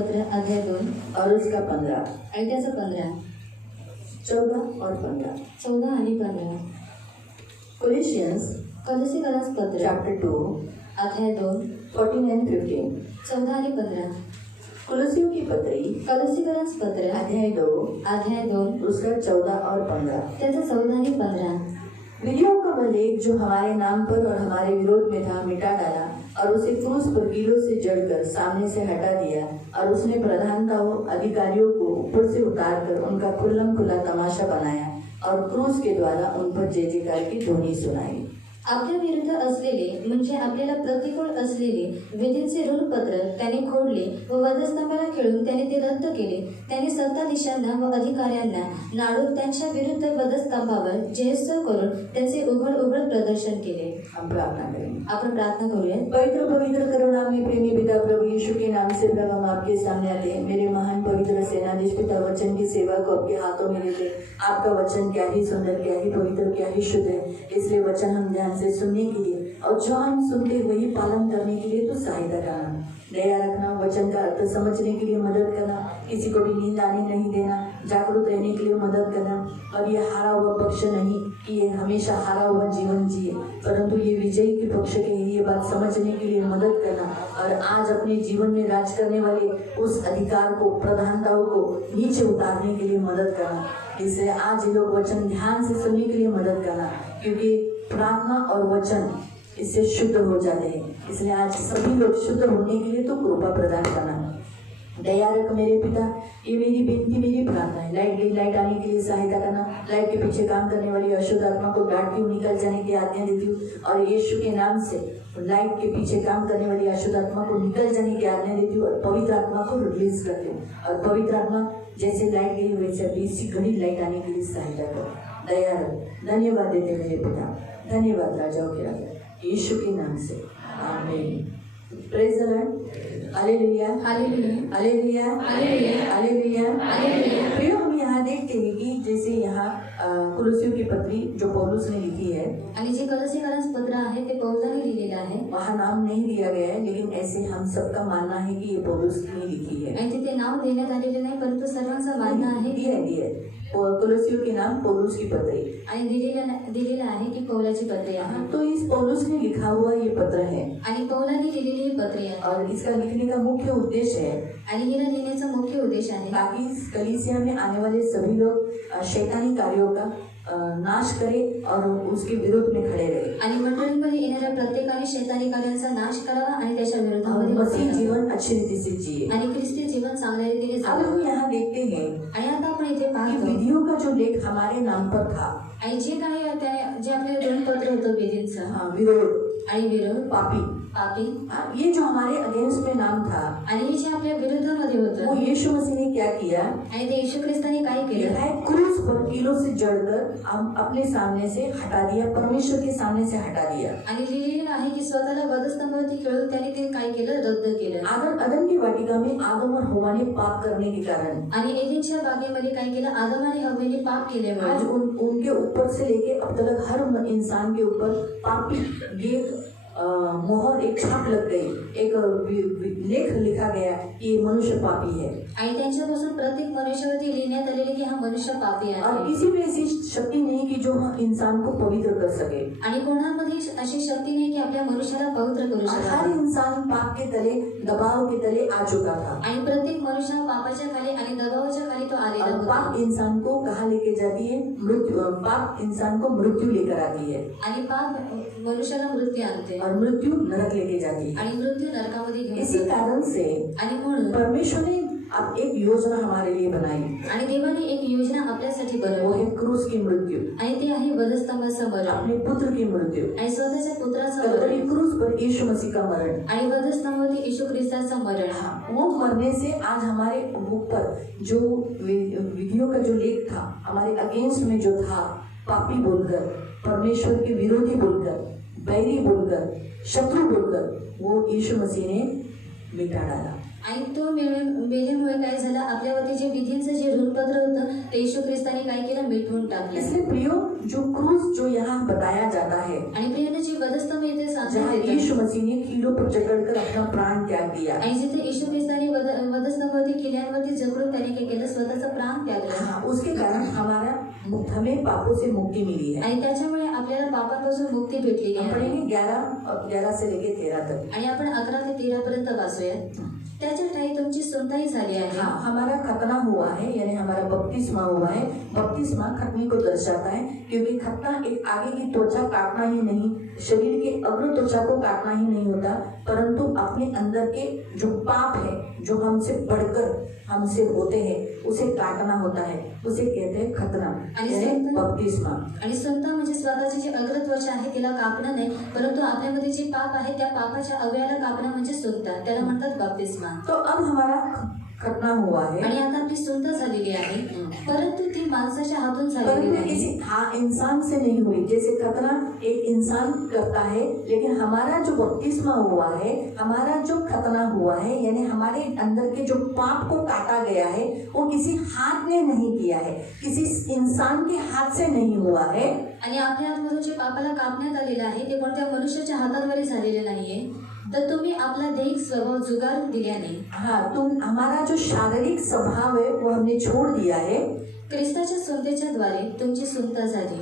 पत्र अध्याय 2 और उसका 15, आणि त्याचं 15, 14 और 15। 14 आणि 15। कोलिशियंस कोलोसीकरास पत्र चैप्टर 2 अध्याय 2 14 and 15। 14 आणि 15। कुलसियों की पत्री कोलोसीकरास पत्र अध्याय 2 अध्याय 2 उसका 14 और 15। त्याचं 14 आणि 15। विधियों का वह लेख जो हमारे नाम पर और हमारे विरोध में था मिटा डाला और उसे क्रूस पर कीलों से जड़कर सामने से हटा दिया, और उसने प्रधानताओं अधिकारियों को ऊपर से उतारकर उनका खुल्लम खुला तमाशा बनाया और क्रूस के द्वारा उन पर जय जयकार की ध्वनि सुनाई। आपल्या विरुद्ध असलेले म्हणजे आपल्याला प्रतिकूल असलेले विधींचे ऋणपत्र त्याने खोडले व वधस्तंभाला खिळून त्याने ते रद्द केले। त्याने सत्ताधीशांना व अधिकाऱ्यांना नाडून त्यांच्या विरुद्ध वधस्तंभावर जयस्तव करून त्याचे उघड उघड प्रदर्शन केले। हम प्रार्थना करेंगे। आपण प्रार्थना करूया। पवित्र पवित्र करुणा में प्रेमी पिता प्रभु यीशु के नाम से प्रभु हम आपके सामने आते हैं। मेरे महान पवित्र सेनाधीश पिता वचन की सेवा को आपके हाथों में लेते। आपका वचन क्या ही सुंदर, क्या ही पवित्र, क्या ही शुद्ध है, इसलिए वचन हम ध्यान से सुनने के लिए और जो हम सुनते वही पालन करने के लिए तो सहायता करना, दया रखना, वचन का अर्थ समझने के लिए मदद करना, किसी को भी नींद आने नहीं देना, जागरूक रहने के लिए मदद करना, और ये हारा हुआ पक्ष नहीं कि ये हमेशा हारा हुआ जीवन जिए, परंतु ये विजयी के पक्ष के ये बात समझने के लिए मदद करना, और आज अपने जीवन में राज करने वाले उस अधिकार को, प्रधानताओं को नीचे उतारने के लिए मदद करना। इसलिए आज ये लोग वचन ध्यान से सुनने के लिए मदद करना, क्योंकि प्रार्थना और वचन इससे शुद्ध हो जाते हैं। इसलिए आज सभी लोग शुद्ध होने के लिए तो कृपा प्रदान करना। दया रख मेरे पिता, ये मेरी बेनती, मेरी प्रार्थना है। लाइट गई, लाइट आने के लिए सहायता करना। लाइट के पीछे काम करने वाली अशुद्ध आत्मा को डांटती हूँ, निकल जाने की आज्ञा देती हूँ, और यीशु के नाम से लाइट के पीछे काम करने वाली अशुद्ध आत्मा को निकल जाने की आज्ञा देती हूँ, और पवित्र आत्मा को रिलीज करती हूँ। और पवित्र आत्मा जैसे लाइट गई वैसे अभी इसी घड़ी लाइट आने के लिए सहायता कर। दया रख। धन्यवाद देते मेरे पिता, धन्यवाद राजाओं के राजा, यीशु के नाम से आमीन। Praise the Lord. Hallelujah, hallelujah, hallelujah, hallelujah, hallelujah, hallelujah. प्रियो, हम यहाँ देखते हैं कि जैसे यहाँ कुलसियों की पत्री जो पौलुस ने लिखी है, आणि जे कोलोसीकरास पत्र आहे ते पौलाने लिहिलेलं आहे। वहाँ नाम नहीं दिया गया है, लेकिन ऐसे हम सबका मानना है कि ये पौलुस ने लिखी है। आणि तिथे नाव देण्यात आलेले नाही, परंतु सर्वांचं मानणं आहे दिया कुलसियों के नाम पौलुस की पत्री, आणि दिलेलं आहे की पौलाची पत्रे आहे। तो इस पौलुस ने लिखा हुआ ये पत्र है, आणि पौलाने लिहिलेली ही पत्रे आहे, और इसका लिखने का मुख्य उद्देश्य है आणि हिला लिहिण्याचा मुख्य उद्देश आहे ताकि कलीसिया में आने वाले सभी लोग शैतानी कार्यों का नाश करें और उसके विरोध में खड़े रहे, आणि मंडळीमध्ये येणाऱ्या प्रत्येकाने शैतानी कार्यांचा नाश करावा आणि त्याच्या और विरोधामध्ये मसीह जीवन अच्छी रीति से जिए। आणि ख्रिस्ती जीवन चांगल्या रीतीने अब जगावं। हम यहाँ देखते हैं आणि आता आपण इथे कि पाहतो विधियों का जो लेख हमारे नाम पर था, आणि जे काही जे आपल्याला ऋणपत्र होतं विधींचं विरोध, आणि विरोध, पापी, पापी, ये जो हमारे अगेंस्ट में नाम था, आणि हे जे आपल्या विरोधामध्ये वो होतं, यीशु मसीह ने क्या किया? आणि ते येशू ख्रिस्ताने काय केलं? लिखा है क्रूस पर कीलों से जड़कर हम अपने सामने से हटा दिया, परमेश्वर के सामने से हटा दिया। आणि लिहिलेलं आहे की स्वतःला वधस्तंभावरती खिळून त्याने ते काय केलं? रद्द केलं। अदम की वाटिका में आदम और हव्वा ने पाप करने के कारण, आणि एदेनच्या बागेमध्ये काय केलं? आदम आणि हव्वेने पाप केल्यामुळे आज उनके ऊपर से लेके अब तक हर इंसान के ऊपर पापी ये मोहर, एक छाप लग गई, एक लेख लिखा गया कि ये मनुष्य पापी है, आणि त्यांच्यापासून प्रत्येक मनुष्यावरती लिहिण्यात आलेले की हा मनुष्य पापी आहे। और किसी में ऐसी शक्ति नहीं कि जो इंसान को पवित्र कर सके। आणि कोणामध्ये अशी शक्ती नाही की आपल्या मनुष्याला पवित्र करू हर शकेल। इंसान पाप के तले, दबाव के तले आ चुका था, आणि प्रत्येक मनुष्य पापाच्या खाली आणि दबावाच्या खाली तो आलेला और होता। पाप इंसान को कहाँ लेके जाती है? मृत्यु। पाप इंसान को मृत्यु लेकर आती है, आणि पाप मनुष्याला मृत्यू आणते, और मृत्यु नरक लेके जाती है। आणि मृत्यू नरकामध्ये घेऊन इसी जाते। कारण से आणि म्हणून परमेश्वर ने अब एक योजना हमारे लिए बनाई, आणि देवाने एक योजना आपल्यासाठी वो बनवली, है क्रूस की मृत्यु, आणि ते आहे वधस्तंभाचं मरण, अपने पुत्र की मृत्यु, आणि स्वतःच्या पुत्राचं कलवरी मरण, क्रूस पर यीशु मसीह का मरण। आणि वधस्तंभावरती येशू ख्रिस्ताचं मरण। वो मरने से आज हमारे ऊपर जो विधियों का जो लेख था, हमारे अगेंस्ट में जो था, पापी बोलकर, परमेश्वर के विरोधी बोलकर, बैरी बोलकर, शत्रु बोलकर, वो यीशु मसीह ने मिटा डाला। आणि तो मेल्यामुळे काय झालं? आपल्यावरती जे विधींचं जे ऋणपत्र होतं ते येशू ख्रिस्ताने काय केलं? मिटवून टाकलं। इसलिए प्रियो, जो क्रूस जो यहाँ बताया जाता है, आणि प्रियाने जे वधस्तंभ येथे जहाँ सांगण्यात येतं, यीशु मसीह ने कीलों पर जकड़कर अपना प्राण त्याग दिया, आणि जिथे येशू ख्रिस्ताने वधस्तंभावरती किल्ल्यांवरती जखडून त्याने काय केलं, स्वतःचा प्राण त्यागला. हाँ, उसके कारण हमें पापों से मुक्ति मिली है. आणि त्याच्यामुळे आपल्याला पापांपासून मुक्ती भेटलेली हम आहे. पढ़ेंगे 11 से लेके 13 तक. आणि आपण 11 ते 13 पर्यंत वाचूयात. त्याच्या ठाई तुमची सुनताई झाली आहे. हाँ, हमारा खतना हुआ है, यानी हमारा बपतिस्मा हुआ है. बपतिस्मा खतने को दर्शाता है, क्योंकि खतना एक आगे की त्वचा काटना ही नहीं, शरीर के अग्र त्वचा को काटना ही नहीं होता, परंतु अपने अंदर के जो पाप है, जो हमसे बढ़कर हमसे होते हैं, उसे काटना होता है. उसे कहते हैं खतना, यानी बपतिस्मा. आणि संता म्हणजे स्वतःची जी अग्रत्वचा आहे तिला कापणं नाही, परंतु आपल्यामध्ये जे पाप आहे त्या पापाच्या अवयवाला कापणं म्हणजे सुनता, त्याला म्हणतात बाप्तिस्मा. तो अब हमारा खतना हुआ है. आणि आता आपली सुनता झालेली आहे, परंतु ती माणसाच्या हातून झालेली परंतु नाही. किसी इंसान से नहीं हुई. जैसे खतना एक इंसान करता है, लेकिन हमारा जो बपतिस्मा हुआ है, हमारा जो खतना हुआ है, यानी हमारे अंदर के जो पाप को काटा गया है, वो किसी हाथ ने नहीं किया है, किसी इंसान के हाथ से नहीं हुआ है. आणि आपल्या हातमधून जे पापाला कापण्यात आलेलं आहे ते कोणत्या मनुष्याच्या हाताद्वारे झालेले नाहीये, तर तुम्ही आपला दैहिक स्वभाव जुगारून दिल्याने. हाँ, हमारा जो शारीरिक स्वभाव है वो हमने छोड़ दिया है. ख्रिस्ताच्या सुनतेच्या द्वारे तुमची सुनता झाली.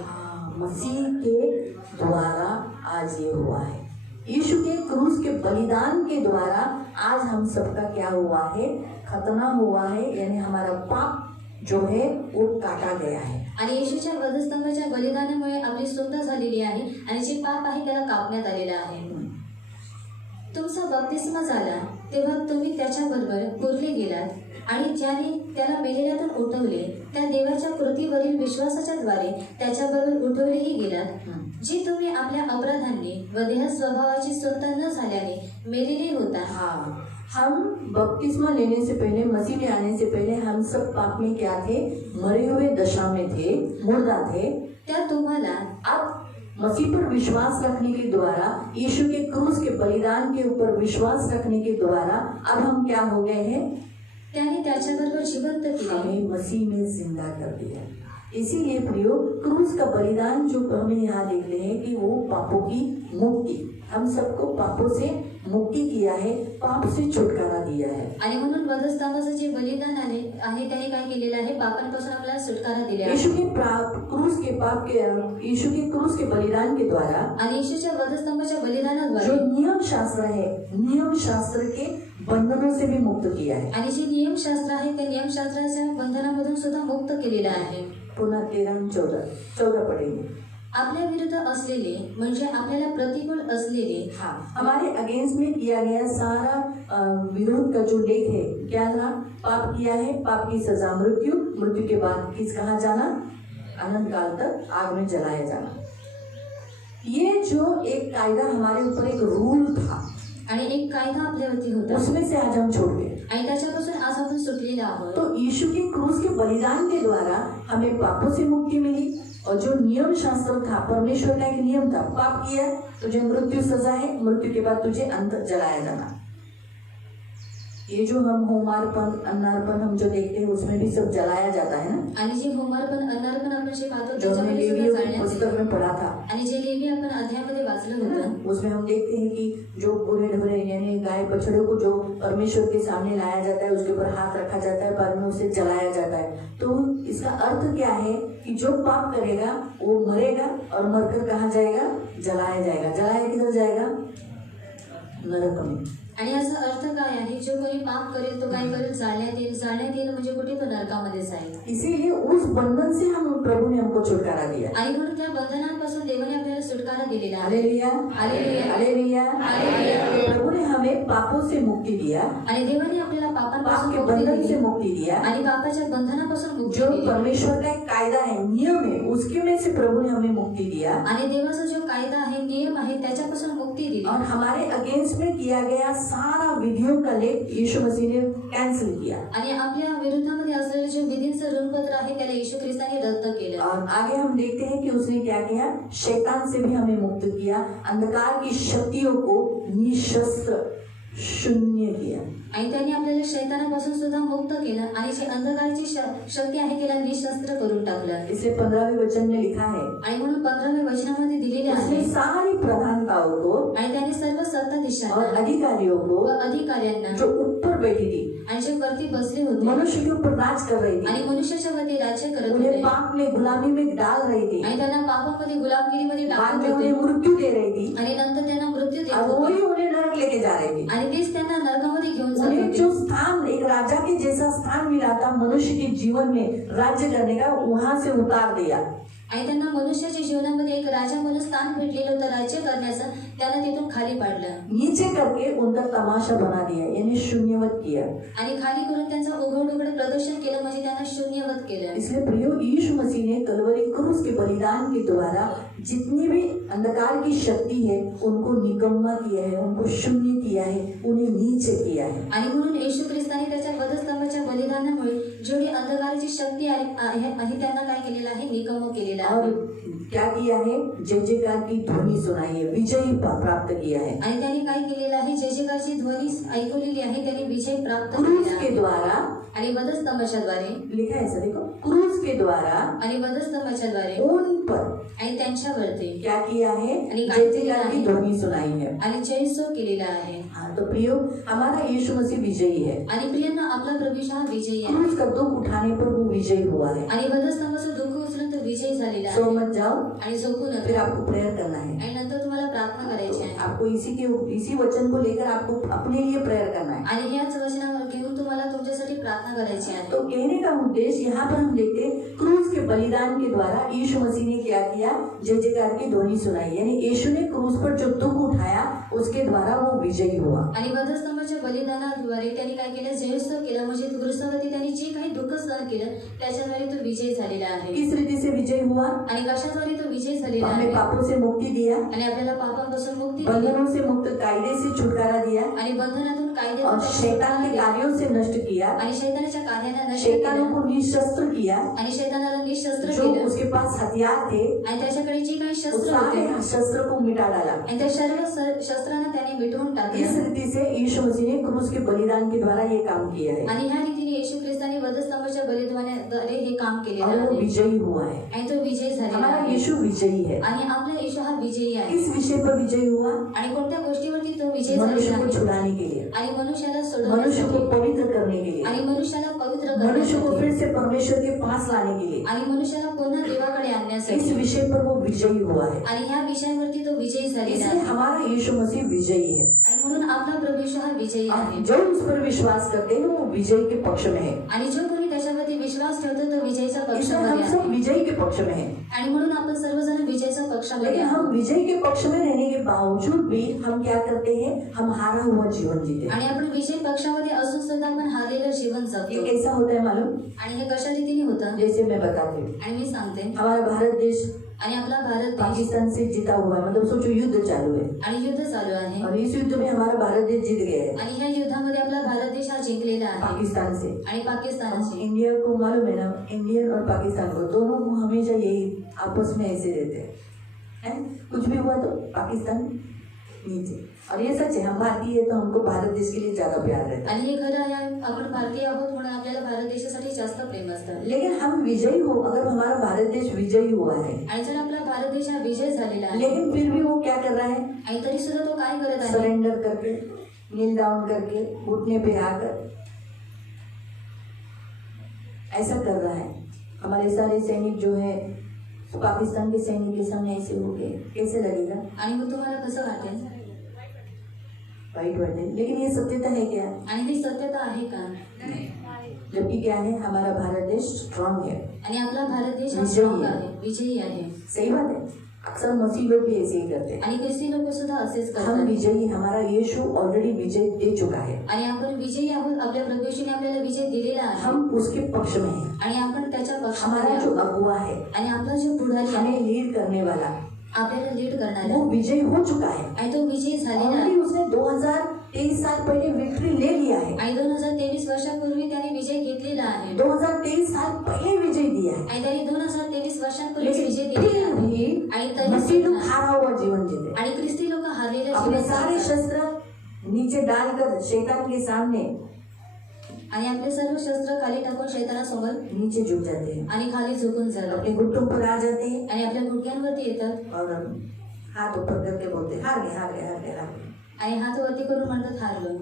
मसीह के द्वारा आज ये हुआ है. यीशु के क्रूस के बलिदान के द्वारा आज हम सबका क्या हुआ है, खतना हुआ है, यानी हमारा पाप जो है वो काटा गया है. आणि येशूच्या वधस्तंभाच्या बलिदानामुळे आपली सुनता झालेली आहे आणि जे पाप आहे त्याला कापण्यात आलेलं आहे. तुमचा बप्तिस्मा झाला तेव्हा तुम्ही त्याच्याबरोबर पुरले गेलात आणि ज्याने त्याला मेलेल्यातून उठवले त्या देवाच्या कृतीवरील विश्वासाच्या द्वारे त्याच्याबरोबर उठवलेही गेलात, जी तुम्ही आपल्या अपराधांनी व देह स्वभावाची सुनता न झाल्याने मेलेले होता. हाँ, हम बपतिस्मा लेने से पहले, मसीह में आने से पहले हम सब पाप में क्या थे, मरे हुए दशा में थे, मुर्दा थे. त्या तुम्हाला अब मसीह पर विश्वास रखने के द्वारा, यीशु के क्रूस के बलिदान के ऊपर विश्वास रखने के द्वारा अब हम क्या हो गए हैं, त्याने त्याच्याबरोबर जिवंत केले. हमें मसीह में जिंदा कर दिया. इसीलिए प्रियो, क्रूस का बलिदान जो हमें यहाँ देख रहे हैं कि वो पापों की मुक्ति, हम सबको पापों से मुक्ति किया है, पाप से छुटकारा दिया है. आणि म्हणून वधस्तंभाचं जे बलिदान आहे त्याने काय केलेलं आहे, पापांपासून आपल्याला सुटकारा दिला आहे. यीशु के क्रूस के बलिदान के द्वारा, आणि येशूच्या वधस्तंभाच्या बलिदानाद्वारे जो नियम शास्त्र है, नियम शास्त्र के बंधनों से भी मुक्त किया है. आणि जे नियमशास्त्र आहे त्या नियमशास्त्राच्या बंधनामधून सुद्धा मुक्त केलेलं आहे. पुन्हा 13-14 पढ़ेंगे. आपल्या विरुद्ध असलेले म्हणजे आपल्याला प्रतिकूल असलेले, हाँ, हमारे अगेंस्ट में किया गया सारा विरोध का जो लेख है, क्या था, पाप किया है, पाप की सजा मृत्यु, मृत्यु के बाद किस कहाँ जाना, अनंत काल तक आग में जलाया जाना. ये जो एक कायदा हमारे ऊपर एक रूल था, आणि एक कायदा आपल्यावरती होता उसमें से आज हम छोड़ गए. आणि त्याच्यापासून आज आपण सुटलेले आहोत. तो यीशु के क्रूस के बलिदान के द्वारा हमें पापों से मुक्ति मिली. और जो नियम शास्त्र था, परमेश्वर का एक नियम था, पाप किया तुझे मृत्यु सजा है, मृत्यु के बाद तुझे अंत जलाया जाना. ये जो हम होमार्पण अन्नार्पण हम जो देखते हैं उसमें भी सब जलाया जाता है ना. आणि जे होमार्पण अन्नार्पण आपण जे पाहतो जो हमने त्याच्यामध्ये लेवियों सुद्धा की जाळण्यात पुस्तक में पढ़ा था, आणि जे लेवी आपण अध्यायामध्ये वाचलं होतं उसमें हम देखते हैं कि जो बुरे ढबरे यानी गाय बछड़े को जो परमेश्वर के सामने लाया जाता है, उसके ऊपर हाथ रखा जाता है, बाद में उसे जलाया जाता है. तो इसका अर्थ क्या है कि जो पाप करेगा वो मरेगा और मरकर कहाँ जाएगा, जलाया जाएगा. जलाया किधर जाएगा, नरक में. आणि याचा अर्थ काय आहे, जो कोणी पाप करेल तो काय करेल, जाळण्यात येईल म्हणजे कुठे, तो नरकामध्ये जाईल. इसीलिए उस बंधन से हम प्रभु ने हमको छुटकारा दिया. आणि म्हणून त्या बंधनांपासून देवाने आपल्याला सुटकारा दिलेला आहे. Hallelujah, hallelujah, hallelujah, hallelujah. प्रभु ने हमें पापों से मुक्ति दिया, आणि देवाने आपल्याला पाप पापांपासून के मुक्ती बंधन से दिली मुक्ती दिया. आणि पापाच्या बंधनापासून मुक्ती जो दिली. परमेश्वर का एक कायदा है, नियम है, उसके में से प्रभु ने हमें मुक्ति दिया. आणि देवाचा जो कायदा आहे, नियम आहे, त्याच्यापासून मुक्ती दिली. और हमारे अगेंस्ट में किया गया सारा विधियों का लेख यीशु मसीह ने कैंसिल किया. आणि आपल्या विरुद्धामध्ये असलेले जे विधींचं ऋणपत्र आहे त्याला येशू ख्रिस्ताने रद्द केलं. और आगे हम देखते हैं कि उसने क्या किया, शैतान से भी हमें मुक्त किया, अंधकार की शक्तियों को निशस्त्र शून्य किया. आणि त्यांनी आपल्याला शैतानापासून सुद्धा मुक्त केलं आणि जी अंधकारची शक्ती आहे त्याला निशस्त्र करून टाकलं. इसे 15वें वचन में लिखा है. आणि म्हणून 15व्या वचनामध्ये दिलेले उसने आहे, सारी प्रधानताओं को आणि त्याने सर्व और सत्ताधीशांना अधिकारियों व को अधिकाऱ्यांना जो ऊपर बैठी थी, आणि जे वरती बसले होते मनुष्य के ऊपर राज कर रही थी, आणि मनुष्याच्या वरती राज्य करत उन्हें होते पाप में गुलामी में डाल रही थी, आणि त्यांना पापामध्ये गुलामगिरीमध्ये बाद टाकत में होते उन्हें मृत्यू दे रही थी, आणि नंतर त्यांना मृत्यू देत और होते वही उन्हें नरक लेके जा रही थी। आणि तेच त्यांना नरकामध्ये घेऊन जात उन्हें होते जो स्थान एक राजा के जैसा स्थान मिला था मनुष्य के जीवन में राज्य करने का, वहां से उतार दिया। आणि त्यांना मनुष्याच्या जीवनामध्ये एक राजा म्हणून स्थान भेटलेलं होतं राज्य करण्याचं, त्यांना तिथून खाली पाडलं नीचे करके उनका तमाशा बना दिया, यानी शून्यवत किया। आणि खाली करून त्यांचं उघड उघड प्रदर्शन केलं, म्हणजे त्यांना शून्यवत केलं। इसलिए प्रियो, यीशु मसीह ने कलवरी क्रूस के बलिदान के द्वारा जितनी भी अंधकार की शक्ति है उनको निकम्मा किया है, उनको शून्य किया है, उन्हें नीचे किया है। आणि म्हणून येशू ख्रिस्ताने त्याच्या वधस्तंभाच्या बलिदानामुळे जेवढी अंधकाराची शक्ती आहे त्यांना काय केलेलं आहे, निकम्म केलेलं और आहे। क्या किया है, जय जयकार की ध्वनि सुनाई है, विजय प्राप्त किया है। आणि त्यांनी काय केलेलं आहे, जय जयकारची ध्वनी ऐकवलेली आहे, त्यांनी विजय प्राप्त क्रूस केलेला के आहे। द्वारा आणि वधस्तंभाच्या द्वारे लिखा है ऐसा, देखो, क्रूस के द्वारा आणि वधस्तंभाच्या द्वारे उन पर आणि त्यांच्यावरती क्या किया है, आणि काय जय केलेलं जयकार की आहे? ध्वनि सुनाई है। आणि जयसो केलेला आहे। हाँ, तो प्रियो, हमारा यीशु मसीह विजयी है। आणि प्रियांना आपला प्रभू यीशु हा विजयी आहे क्रूस का दुख उठाने पर वो विजयी हुआ है। आणि वधस्तंभाचं दुःख उचलून तो विजयी झालेला सो आहे। मत जाओ, आणि झोपू फिर नका आपको प्रेयर करना है। आणि नंतर तुम्हाला प्रार्थना करायची आहे आपको इसी वचन को लेकर आपको अपने लिए प्रेयर करना है। आणि ह्याच वचनावर घेऊन तुम्हाला तुमच्यासाठी प्रार्थना करायची आहे। तो कहने का उद्देश्य यहाँ पर हम देखते हैं, क्रूस के बलिदान के द्वारा यीशु मसीह ने क्या किया, जय जयकार की ध्वनि सुनाई, यानी यीशु ने क्रूस पर जो दुख उठाया उसके द्वारा वो विजयी हुआ। आणि वधस्तंभाच्या बलिदानाद्वारे त्यांनी काय केलं, जयस्थ केलं, म्हणजे क्रूसावरती त्यांनी जे काही दुःख सहन केलं त्याच्याद्वारे तो विजय झालेला आहे। किस रीति से विजय हुआ, आणि कशाद्वारे तो विजय झालेला हमें आहे, पापों से मुक्ति दिया, आणि आपल्याला पापांपासून मुक्ती दिली, बंधनों से मुक्त, कायदे से छुटकारा दिया, आणि बंधनातून और कायद्यातून शैतान के कार्यों से नष्ट किया, आणि शैतानाच्या कार्याला नष्ट शैतानों केलं, को निशस्त्र किया, आणि शैतानाला निशस्त्र जो केलं, उसके पास हथियार थे आणि त्याच्याकडे जी काही उस शस्त्र सारे होते शस्त्र को मिटा डाला। आणि त्या सर्व शस्त्रांना त्याने मिटवून इस टाकलं। रीति से यीशु मसीह ने क्रूस के बलिदान के द्वारा ये काम किया है, आणि ह्या रीतीने येशू ख्रिस्ताने वधस्तंभाच्या बलिदानाद्वारे हे काम केलेलं और वो आहे विजयी हुआ है। आणि तो विजय झालेला हमारा आहे। यीशु विजयी है। आणि आपला येशू हा विजयी आहे। किस विषय पर विजयी हुआ, आणि कोणत्या गोष्टीवरती तो विजय मनुष्य झालेला को आहे, छुड़ाने के लिए, आणि मनुष्याला मनुष्य को सोडवण्यासाठी, पवित्र करने के लिए, आणि मनुष्याला पवित्र मनुष्य को करण्यासाठी, फिर से परमेश्वर के पास लाने के लिए, आणि मनुष्याला पुन्हा देवाकडे इस आणण्यासाठी, विषय पर वो विजयी हुआ है। आणि ह्या विषयावरती तो विजयी झालेला इसलिए आहे। हमारा यीशु मसीह विजयी है। आणि म्हणून आपला प्रभू येशू हा विजयी आहे। जो उस पर विश्वास करते हैं वो विजय के पक्ष में है। आणि जो कोणी त्याच्यावरती विश्वास ठेवतो तो विजयच्या इसलिए पक्षामध्ये हम सब आहे। विजय के पक्ष में है। आणि म्हणून आपण सर्वजण विजयच्या पक्षामध्ये लेकिन आहोत। हम विजय के पक्ष में रहने के बावजूद भी हम क्या करते हैं, हम हारा हुआ जीवन जीते हैं। आणि आपण विजय पक्षामध्ये असून सुद्धा आपण हारलेलं जीवन ये जगतो। कैसा होता है मालूम, आणि हे कशा रीतीने होतं, जैसे मैं बताती हूँ, आणि मी सांगते। हमारा भारत देश आणि आपला भारत देश पाकिस्तान से जीता हुआ है, मतलब सोचो युद्ध चालू है, आणि युद्ध चालू आहे, और इस युद्ध में हमारा भारत देश जीत गया है आणि ह्या युद्धामध्ये आपला भारत देश हा जिंकलेला आहे पाकिस्तान से। आणि पाकिस्तानाशी। इंडिया को मालूम है ना, इंडियन और पाकिस्तान को दोनों को हमेशा यही आपस में ऐसे रहते हैं, कुछ भी हुआ तो पाकिस्तान नीचे। और ये सच है, हम भारतीय है तो हमको भारत देश के लिए ज्यादा प्यार रहता है। आणि हे खरं आहे, आपण भारतीय आहोत म्हणून आपल्याला भारत देशासाठी जास्त प्रेम असतं। लेकिन हम विजयी हो, अगर हमारा भारत देश विजयी हुआ है, आणि जर आपला भारत देश हा विजय झालेला आहे, लेकिन फिर भी वो क्या कर रहा है, आणि तरी सुद्धा तो काय करत आहे, सरेंडर करके, नील डाउन करके, घुटने पे आकर ऐसा कर रहा है। हमारे सारे सैनिक जो है पाकिस्तान के सैनिक के सामने ऐसे हो गए, कैसे लगेगा, आणि मग तुम्हाला कसं वाटेल, वाइट वाटे। लेकिन ये सत्यता है क्या, आणि ही सत्यता आहे का, जबकि क्या है, हमारा भारत देश स्ट्रांग है, आणि आपला भारत देश हा विजयी स्ट्रॉंग आहे. आहे, विजयी आहे। सही बात है। अक्सर मसीह लोग भी ऐसे ही करते हैं। आणि ख्रिस्ती लोक सुद्धा असेच हम करतात। विजयी, हमारा यीशु ऑलरेडी विजय दे चुका है, आणि आपण विजयी आहोत, आपल्या प्रभू येशूने आपल्याला विजय दिलेला आहे, हम उसके पक्ष में हैं। आणि आपण त्याच्या पक्षामध्ये हमारा जो आहोत। अगुआ है, आणि आपला जो पुढारी आहे, हमें लीड करने वाला, आपल्याला लीड करणारा, वो विजय हो चुका है। आणि तो विजयी झालेला ऑलरेडी आहे। उसने 2023 साल पहले विक्ट्री ले लिया है, आणि 2023 वर्षापूर्वी त्याने विजय घेतलेला आहे, 2023 साल पहले विजय दिया है। आणि त्याने 2023 वर्षांपूर्वी विजय लेकिन दिलेला फिर आहे। भी आणि तरी मसीह लोग सुद्धा- हारा हुआ जीवन जीते, आणि ख्रिस्ती लोक हारलेलं अपने जीवन सारे जगतात. शस्त्र नीचे डालकर शैतान के सामने आणि आपले सर्व शस्त्र खाली टाकून शैतानासमोर नीचे झुक जाते हैं, आणि खाली झुकून जातात, अपने घुटनों पर आ जाते हैं आणि आपल्या गुडघ्यांवरती येतात, और हाथ ऊपर करके बोलते हैं, हार गए हार गए हार गए हार गए। आणि हात वरती करून म्हणतात हारलो.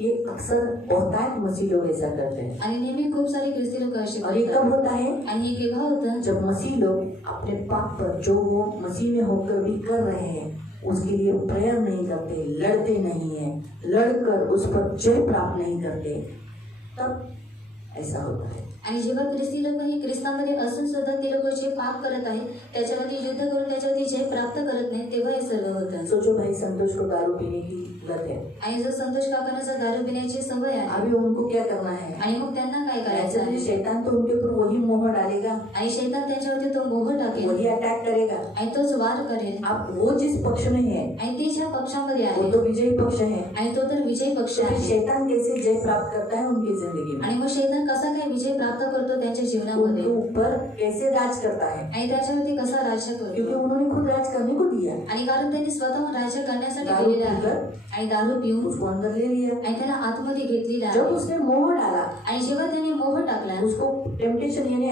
ये अक्सर होता है, मसीह लोग ऐसा करते हैं। आणि नेहमी खूप सारे ख्रिस्ती लोक असे और ये करतात. कब होता है? आणि हे केव्हा होतं? जब मसीह लोग अपने पाप पर जो वो मसीह में होकर भी कर रहे हैं उसके लिए प्रेयर नहीं करते, लड़ते नहीं है, लड़कर उस पर जय प्राप्त नहीं करते, तब ऐसा होता है। आणि जेव्हा ख्रिस्ती लोक ही ख्रिस्तामध्ये असून सुद्धा ते लोक जे पाप करत आहेत त्याच्यावरती युद्ध करून त्याच्यावरती जय प्राप्त करत नाही, तेव्हा हे सर्व होतं. सोचो भाई संतोष को दारू पीने की लत है, आणि जर संतोष काकांना जर दारू पिण्याची सवय आहे अभी उनको क्या करना है? आणि मग त्यांना काय करायचं ऐसे आहे? तो शैतान तो उनके ऊपर वही मोह डालेगा, आणि शैतान त्यांच्यावरती तो मोह टाकेल वही अटैक करेगा। आणि तोच वार करेल. अब वो जिस पक्ष में है आणि ते ज्या पक्षामध्ये वो आहे तो विजयी पक्ष है, आणि तो तर विजय पक्ष तो फिर आहे. शैतान कैसे जय प्राप्त करता है उनकी जिंदगी में, आणि मग शैतान कसा काय विजय प्राप्त करतो त्यांच्या जीवनामध्ये उनके ऊपर कैसे राज करता है, आणि त्याच्यावरती कसा राज्य क्योंकि करतो. उन्होंने खुद राज करने को दिया, आणि कारण त्यांनी स्वतःहून राज्य करण्यासाठी दारू दिलेलं आहे पीकर आणि दारू पिऊन उसको अंदर ले लिया। आणि त्याला आतमध्ये घेतलेला जब आहे. उसने मोह डाला, आणि जेव्हा त्याने मोह टाकला उसको टेम्पटेशन यानी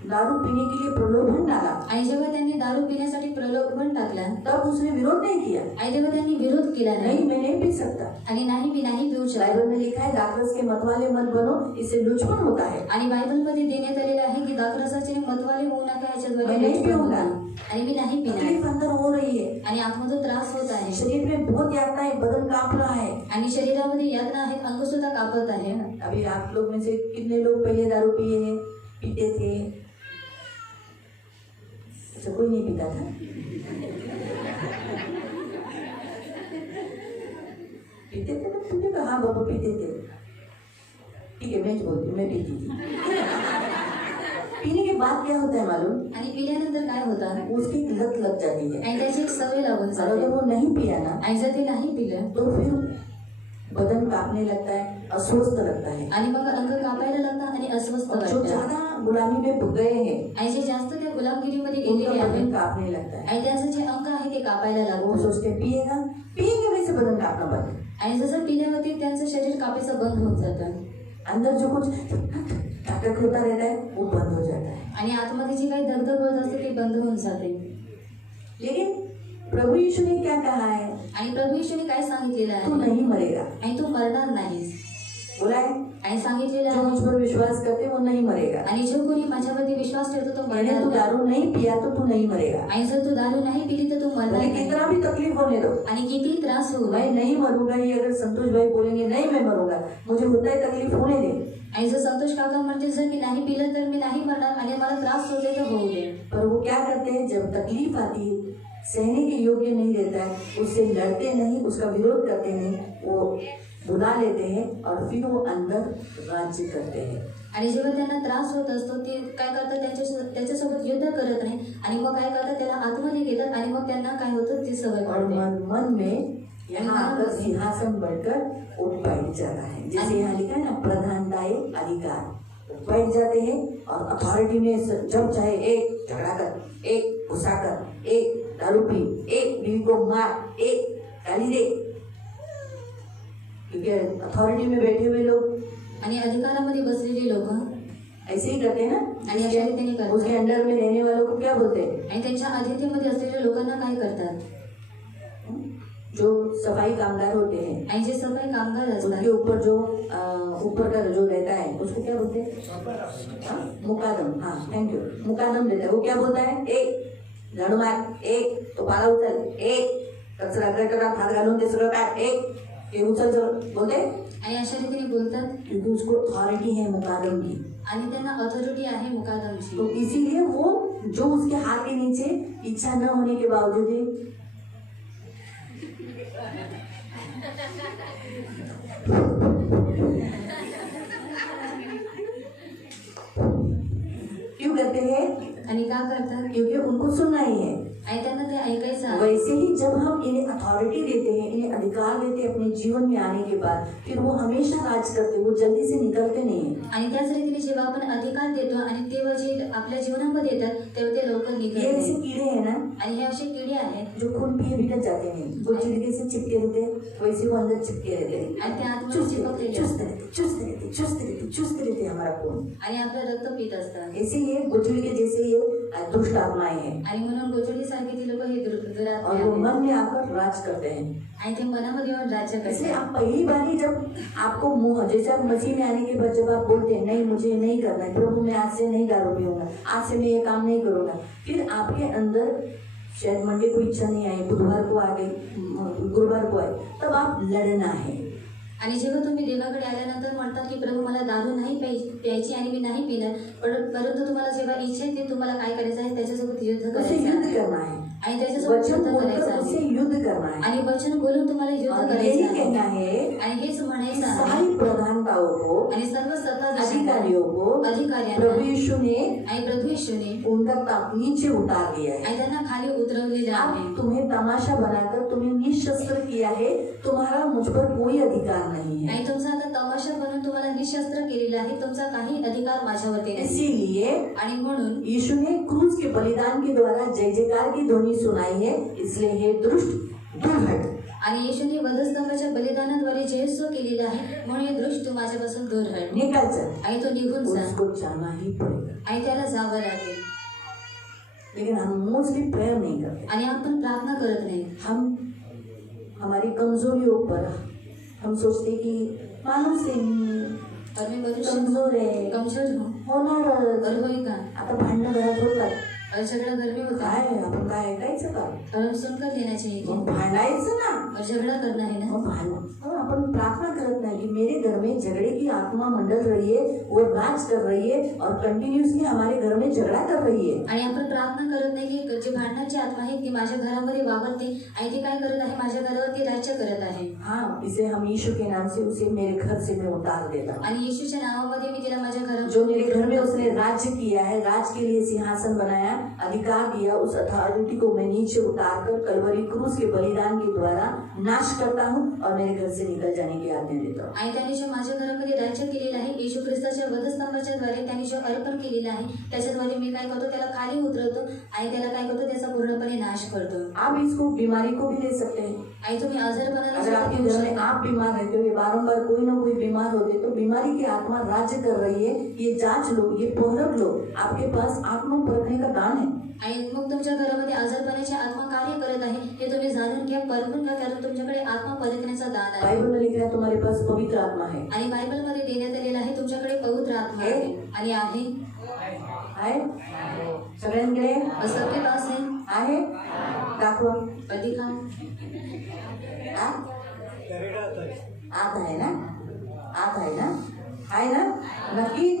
दारू पीने के लिए प्रलोभन डाला, आणि जेव्हा त्यांनी दारू पिण्यासाठी प्रलोभन टाकला तब उसने विरोध नहीं किया, आणि तेव्हा त्यांनी विरोध केला नहीं नाही मैं नहीं पी सकता। आणि नाही मी नाही पिऊ शकत. बाइबल में लिखा है दाखरस के मतवाले मत बनो, इससे लुचपन होता है। आणि बायबलमध्ये देण्यात आलेलं आहे की दाखरसाचे मतवाले होऊ नका, याच्याद्वारे मैं नहीं लुचपन पिऊंगा। होतं. आणि मी नाही पिणार तकलीफ अंदर हो रही है, आणि आतमधून त्रास होत आहे शरीर में बहुत यातनाएं, बदन कांप रहा है। आणि शरीरामध्ये यातना आहेत, अंग सुद्धा कापत आहे. अभी आप लोग में से कितने लोग पहले दारू पिए हैं, पीते थे? अच्छा कोई नहीं पीता था, पीते थे ना? तुमने कहा हाँ बाबा पीते थे, ठीक है मैं बोलती हूँ, मैं पीती थी। पीने के बाद क्या होता है मालूम? आणि पिल्यानंतर काय होतं? उसकी एक लत लग जाती है, आणि त्याची एक सवय लागून और जाते. अगर वो नहीं पिया ना आणि जर ते नाही पिलं तो फिर बदन कांपने लगता है, अस्वस्थ लगता है। आणि मग अंग कापायला लागतात आणि अस्वस्थ और जो वाटतं. ज्यादा गुलामी में गए हैं आणि जे जास्त त्या गुलामगिरीमध्ये उनका गेलेले बदन आहेत कांपने लगता है, आणि त्यांचं जे अंग आहे ते कापायला वो लागतं. सोचते हैं, पिएगा, पिएंगे वैसे बदन कांपना बंद। आणि जसं पिल्यावरती त्यांचं शरीर कापायचं बंद होत जातं अंदर जो कुछ ताकत होता रहता है वो बंद हो जाता है। आणि आतमध्ये जी काही दगदग होत असते ती बंद होऊन जाते. लेकिन प्रभु यीशु ने क्या कहा है? आणि प्रभू येशूने काय सांगितलेलं तू आहे? नहीं मरेगा, आणि तू मरणार नाहीस. बोला है, आणि सांगितलेलं जो मुझ आहे पर विश्वास करते वो नहीं मरेगा। आणि जो कोणी माझ्यावरती विश्वास ठेवतो तो मैंने मरणार तू नाही. दारू नहीं पिया तो तू नहीं मरेगा, आणि जर तू दारू नाही पिली तर तू मरणार भले नाही. कितना भी तकलीफ होने दो, आणि किती त्रास होऊ मैं दे. नहीं मरूंगा। ये अगर संतोष भाई बोलेंगे नहीं मैं मरूंगा, मुझे होता है तकलीफ होने दे, आणि जर संतोष काका म्हणते जर मी नाही पिलं तर मी नाही मरणार आणि मला त्रास होते तर होऊ दे. पर वो क्या करते हैं जब तकलीफ आती है, सहने के योग्य नहीं रहता है, उससे लड़ते नहीं, उसका विरोध करते नहीं, वो बुला लेते हैं और फिर वो अंदर राज्य करते हैं। आणि जेव्हा त्यांना त्रास होत असतो ते काय करतात, त्याच्यासोबत युद्ध करत नाही आणि मग काय करतात, त्याला आतमध्ये घेतात आणि मग त्यांना काय होतं ती सवय और पडते. मन में यहाँ आकर सिंहासन बढ़कर उठ बैठ जाता है, जैसे यहाँ लिखा है ना प्रधानताएं अधिकार, बैठ जाते हैं और अथॉरिटी में जब चाहे एक झगड़ा कर, एक गुस्सा कर, एक दारू पी, एक बीवी को मार, एक गाली दे, क्योंकि अथॉरिटी में बैठे हुए लोग आणि अधिकारामध्ये बसलेली लोक ऐसे ही करते हैं ना। आणि अशा रीतीने करतात. उसके अंडर में रहने वालों को क्या बोलते हैं? आणि त्यांच्या अधीनतेमध्ये असलेल्या लोकांना काय करतात? जो सफाई कामगार होते हैं, आणि जे सफाई कामगार उनके असतात ऊपर जो ऊपर का जो रहता है उसको क्या बोलते हैं? मुकादम। हाँ थैंक यू, मुकादम रहता है। वो क्या बोलता है? एक झाडू मार, एक तो पाला उचल, एक कचरा गटारात हात घालून ते सगळं काय, एक हे उचल सगळं बोलते, आणि अशा रीतीने बोलतात. क्योंकि उसको अथॉरिटी है मुकादम की, आणि त्यांना अथॉरिटी आहे मुकादमची. तो इसीलिए वो जो उसके हाथ के नीचे इच्छा न होने के बावजूद ही क्यों करते हैं? आणि का करतात? क्योंकि उनको सुनना ही है। आणि त्यांना ते ऐकायचं आहे. वैसे ही जब हम इन्हें अथॉरिटी देते हैं, इन्हें अधिकार देते हैं अपने जीवन में आने के बाद, फिर वो हमेशा राज करते, वो जल्दी से निकलते नहीं है। आणि त्याच रीतीने जेव्हा आपण अधिकार देतो आणि तेव्हा जे आपल्या जीवनामध्ये येतात तेव्हा ते लवकर ये निघत ऐसे नाही. कीड़े हैं ना आणि हे असे किडे आहेत जो खून पिए भी जाते हैं, वो चिड़के से चिपके रहते हैं, वैसे वो अंदर चिपके रहते हैं, आणि ते आतमध्ये चुस्त चिपकलेले रहते, चुस्त असतात. रहते, चुस्त रहते, चुस्त रहते, चुस्त रहते हमारा खून। आणि आपलं रक्त पित असतात. ऐसे ये गुजरी के जैसे ये दुष्ट आत्माएं हैं, आणि म्हणून गोचडीसारखे ती लोक हे और दुरात्मे वो आहेत. मन में आकर राज करते हैं। आणि ते मनामध्ये येऊन राज्य इसलिए करतात. आप पहली बार ही जब आपको मुंह जैसे आप मसीह में आने के बाद जब आप बोलते हैं नहीं मुझे नहीं करना है प्रभु, मैं आज से नहीं दारू पीऊंगा, आज से मैं ये काम नहीं करूंगा, फिर आपके अंदर शायद मंडे को इच्छा नहीं आई, बुधवार को आ गई, गुरुवार को आई, तब आप लड़ना है। आणि जेव्हा तुम्ही देवाकडे आल्यानंतर म्हणतात की प्रभू मला दारू नाही प्यायची आणि मी नाही पिणार, परंतु तुम्हाला जेव्हा इच्छा आहे ते तुम्हाला काय करायचं आहे त्याच्यासोबत युद्ध उसे करायचं युद्ध आहे करना है, आणि त्याच्यासोबत वचन युद्ध करायचं बोलकर उसे आहे युद्ध करना है। आणि वचन बोलून तुम्हाला युद्ध और करायचं यही आहे कहना है आणि हेच कि म्हणायचं आहे सारी प्रधानताओं को, आणि सर्व अधिकारियों को प्रभु अधिकाऱ्यांना यीशु ने आणि प्रभू येशूने उनका नीचे उतार दिया है। आणि त्यांना खाली उतरवलेलं आहे अब तुम्हें तमाशा बनाकर तुम्हें निशस्त्र किया है, तुम्हारा मुझ पर कोई अधिकार नहीं है। आणि तुमचा आता तमाशा बनवून तुम्हाला निशस्त्र केलेला आहे, तुमचा काही अधिकार माझ्यावरती नाही. इसीलिए आणि म्हणून यीशु ने क्रूस के बलिदान के द्वारा जय जयकार की ध्वनि सुनाई है, इसलिए हे दुष्ट दूर हट। आणि येशूने वधस्तंभाच्या बलिदानाद्वारे जयस्व केलेला आहे, म्हणून हे दृष्ट माझ्यापासून दूर हट निकल चल, आणि तो निघून जा उसको जाना ही पड़ेगा। आणि त्याला जावं लागेल. लेकिन हम मोस्टली प्रेयर नहीं करते, आणि आपण प्रार्थना करत नाही. हम हमारी कमजोरियों पर हम सोचते कि माणूस आहे मी, और मी मनुष्य कमजोर आहे, कमजोर हूँ होणारच। और होई का आता भांडणं घरात होतात, और झगड़ा घर में होता है काय आपण काय ऐकायचं का? और हम सुनकर लेना चाहिए मग भांडायचं ना, और झगड़ा करना है ना. मग आपण प्रार्थना करत नाही कि मेरे घर में झगड़े की आत्मा मंडल रही है, वो राज कर रही है और कंटिन्यूसली हमारे घर में झगड़ा कर रही है। आणि आपण प्रार्थना करत नाही की जे भांडणाची आत्मा आहे ती माझ्या घरामध्ये वावरते आणि ती काय करत आहे, माझ्या घरावरती राज्य करत आहे. हाँ, इसे हम यीशु के नाम से उसे मेरे घर से मैं उतार देता हूँ। आणि येशूच्या नावामध्ये मी तिला माझ्या घरात जो मेरे घर में उसने राज्य किया है, राज के लिए सिंहासन बनाया, अधिकार दिया, उस अथॉरिटी को मैं नीचे उतार कर कलवरी क्रूस के बलिदान के द्वारा नाश करता हूँ और मेरे घर से निकल जाने की आज्ञा देता हूँ। आणि त्याने जे माझ्या घरामध्ये राज्य केलेलं आहे, येशू ख्रिस्ताच्या वधस्तंभाच्या द्वारे त्याने जे अर्पण केलेलं आहे त्याच्याद्वारे मी काय करतो, त्याला खाली उतरवतो आणि त्याला काय करतो, त्याचा पूर्णपणे नाश करतो. आप इसको बीमारी को भी ले सकते हैं। आणि तुम्ही आजारपणाला अगर सुद्धा आपके घेऊ घर में शकता. आप बीमार रहते हो, ये बारंबार कोई ना कोई बीमार होते, तो बीमारी की आत्मा राज्य कर रही है, ये जांच लो, ये परख लो, आपके पास आत्मा परखने का दान है। आणि मग तुमच्या घरामध्ये आजारपणाची आत्मा कार्य करत आहे हे तुम्ही जाणून घ्या, परखून घ्या, कारण तुमच्याकडे आत्मा परखण्याचा दान आहे. बाइबल में लिख रहा है तुम्हारे पास पवित्र आत्मा है। आणि बायबलमध्ये देण्यात आलेलं आहे तुमच्याकडे पवित्र आत्मा आहे आणि आहे आहे सगळ्यांकडे सबके पास है आहे, दाखवा दिखाओ. आ? आत आहे ना, आत आहे ना, आहे ना, नक्की.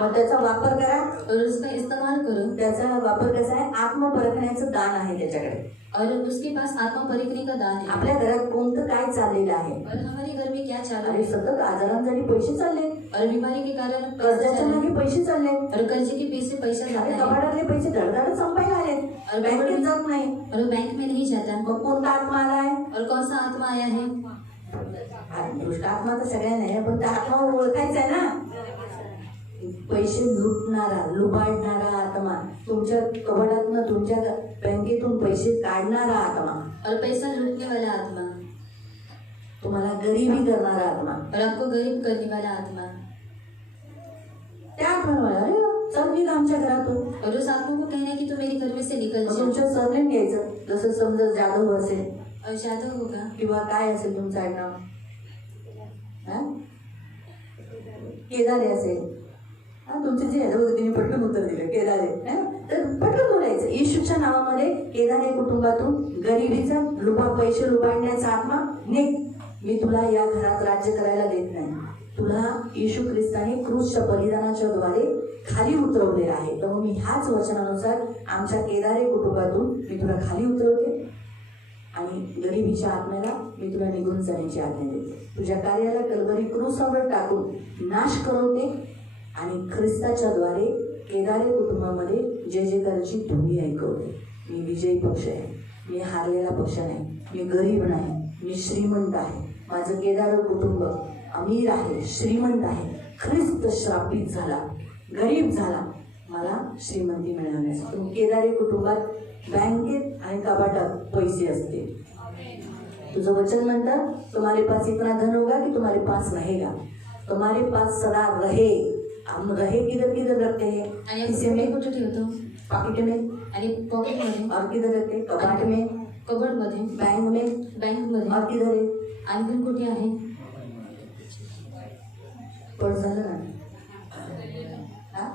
मग त्याचा वापर करा, और उसका इस्तेमाल करो. त्याचा वापर कसा आहे, आत्मा परखण्याचं दान आहे त्याच्याकडे. और उसके पास आत्मा परखने का दान है. आपल्या घरात कोणतं काय चाललेलं आहे, और हमारे घर में क्या चालू आणि है, सतत आजारांसाठी पैसे चालले, और बीमारी के कारण पैसा कर्जाच्या चालू है, मागे पैसे चालले, और कर्ज के पीछे पैसा जाता आणि है कपाटातले पैसे धडधड संपायला आले, और बँकेत जात नाही. और वो बैंक में नहीं जाता. मग कोणता आत्मा आलाय? और कौन सा आत्मा आया है? दुष्ट आत्मा तर सगळ्यांना आहे, पण त्या आत्मा ओळखायचा आहे ना. पैसे लुटणारा, लुबाडणारा आत्मा, तुमच्या कपाटातून तुमच्या बँकेतून पैसे काढणारा आत्मा, और पैसा लूटने वाला आत्मा, तुम्हाला गरीबी करणारा आत्मा, और आपको गरीब करने वाला आत्मा. त्या आत्म्याला अरे चल निघ आमच्या घरातून. और उस आत्मा को कहना है कि तू मेरे घर में से निकल मग जा. तुमचं सरनेम घ्यायचं, जसं समजा जाधव असेल और जादू होगा किंवा काय असेल तुमचं आडनाव, हा? केदारे असेल, हा, तुमचे जे आहे तिने पटकन उत्तर दिलं केदारे, हा? तर पटकन बोलायचं येशूच्या नावामध्ये केदारे कुटुंबातून गरिबीचा पैसे लुबाडण्याचा आत्मा निघ, मी तुला या घरात राज्य करायला देत नाही. तुला येशू ख्रिस्ताने क्रूसच्या बलिदानाच्या द्वारे खाली उतरवले आहे, तर मी ह्याच वचनानुसार आमच्या केदारे कुटुंबातून मी तुला खाली उतरवते आणि गरिबीच्या आत्म्याला मी तुला निघून जाण्याची आज्ञा देते. तुझ्या कार्याला कलवरी क्रूसावर टाकून नाश करवते आणि ख्रिस्ताच्या द्वारे केदारे कुटुंबामध्ये जय जयकाराची ध्वनी ऐकवते. मी विजयी पक्ष आहे, मी हारलेला पक्ष नाही, मी गरीब नाही, मी श्रीमंत आहे. माझं केदार कुटुंब अमीर आहे, श्रीमंत आहे. ख्रिस्त श्रापित झाला, गरीब झाला मला श्रीमंती मिळवण्यासाठी. तुम्ही केदारे कुटुंबात बँकेत आणि कपाटात पैसे असते. तुझं वचन म्हणतं तुम्हारे पास इतना धन होगा कि तुम्हारे पास रहेगा, तुम्हारे पास सदा रहे. हम रहे किधर किधर रखते हैं, आणि किसे में, कुठे ठेवतो, पॉकेट में, आणि पॉकेटमध्ये, और किधर रखते हैं, कपाट में, कबडमध्ये, बैंक में, बँकमध्ये, और किधर है? आणखीन कुठे आहे? पर्स झालं ना? हाँ?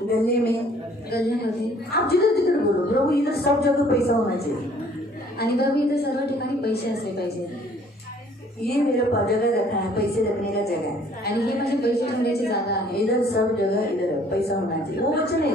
गले में, गल्ल्यामध्ये. आप जिधर जिधर बोलो प्रभु, इधर सब जगह पैसा होना चाहिए। आणि प्रभू इथे सर्व ठिकाणी पैसे असले पाहिजेत. ये मेरा जगह रखा है, पैसे रखने का जगह है। आणि हे माझे पैसे ठेवण्याची जागा आहे. इधर सब जगह इधर पैसा होना चाहिए, वो वचन है।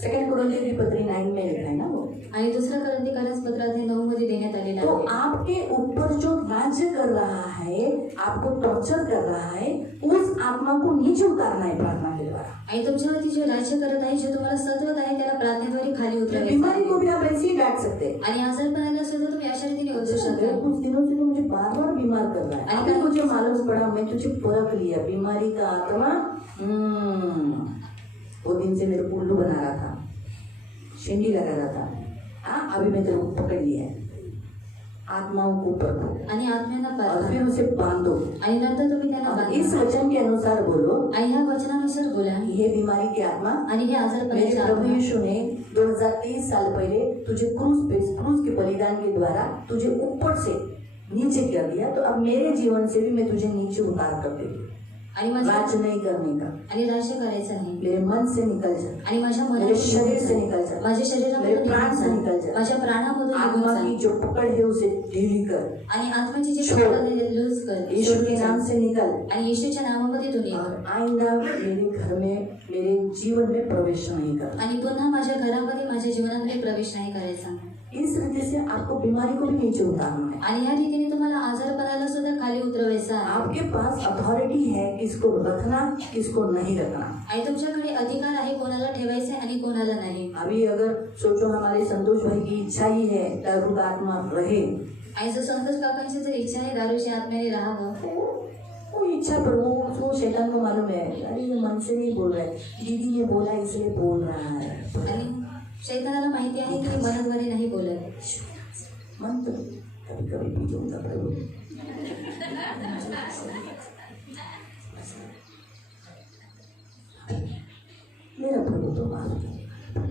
सेकंड कुरिन्थियों की पत्री 9 में लिखा है ना वो। आणि दुसरं करंथीकरास पत्रात हे 9 मध्ये देण्यात आलेलं तो आहे. आपके ऊपर जो राज्य कर रहा है, आपको टॉर्चर कर रहा है, उस आत्मा को नीचे उतारना है प्रार्थना के द्वारा। आणि तुमच्यावरती जे राज्य करत आहे, जे तुम्हाला सतवत आहे, त्याला प्रार्थनेद्वारे खाली उतरवायचं बीमारी को आहे. भी आप ऐसे ही डांट सकते हैं। आणि आजारपणाला सुद्धा तुम्ही अशा रीतीने उचलू अगर शकता. कुछ दिनों से तो मुझे बार बार बीमार कर रहा है, अभी मुझे मालूम पड़ा, मैं तुझे परख लिया, बीमारी का आत्मा। वो दिन से मेरे को उल्लू बना रहा था, शिंडी लगा रहा था। हाँ, अभी मैं तेरे को पकड़ लिया है। आत्माओं को परखो आणि आत्म्यांना और पाळा फिर उसे बांधो। आणि नंतर तुम्ही त्यांना और इस बांधा. वचन के अनुसार बोलो, आणि ह्या वचनानुसार बोला. ये बीमारी की आत्मा, आणि हे मेरे आजारपणाची प्रभु आत्मा यीशु ने 2023 साल पहले तुझे क्रूज के बलिदान के द्वारा तुझे ऊपर से नीचे कर दिया, तो अब मेरे जीवन से भी मैं तुझे नीचे उतार कर देती हूँ। आणि माझ्या राज्य नहीं करने का, आणि राज्य करायचं नाही. मेरे मन से निकल जा, आणि माझ्या मेरे मनातून शरीर से निकल जा, माझ्या मेरे शरीरामधून प्राण से निघून निकल जा. जा। माझ्या प्राणामधून निघून आत्मा जा. की जो पकड़ है उसे ढीली कर, आणि आत्म्याची जी छोड़. पकड आहे, लूज कर. यीशु के नाम से निकल, आणि येशूच्या नामामध्ये तू निघ. और आइंदा मेरे घर में, मेरे जीवन में प्रवेश नहीं कर। आणि पुन्हा माझ्या घरामध्ये, माझ्या जीवनामध्ये प्रवेश नाही करायचा. इस रीति से आपको बीमारी को भी नीचे उतारना है। आणि या रीतीने तुम्हाला आजारपणाला सुद्धा खाली उतरवायचं आहे. आपके पास अथॉरिटी है किसको रखना, किसको नहीं रखना। आणि तुमच्याकडे अधिकार आहे कोणाला ठेवायचे आणि कोणाला नाही. अभी अगर सोचो हमारे संतोष भाई की इच्छा ही है दारू का आत्मा रहे, आणि जर संतोष काकांची जर इच्छा आहे दारूच्या आत्म्याने राहावं, वो इच्छा पर वो शैतान को मालूम है, अरे ये मन से नहीं बोल रहा है, दीदी ने बोला इसलिए बोल रहा है। आणि शैतानाला माहिती आहे की मनाद्वारे नाही बोलत. मन तो कभी कभी पी जाऊंगा प्रभु। मेरा प्रभु तो माफ कर,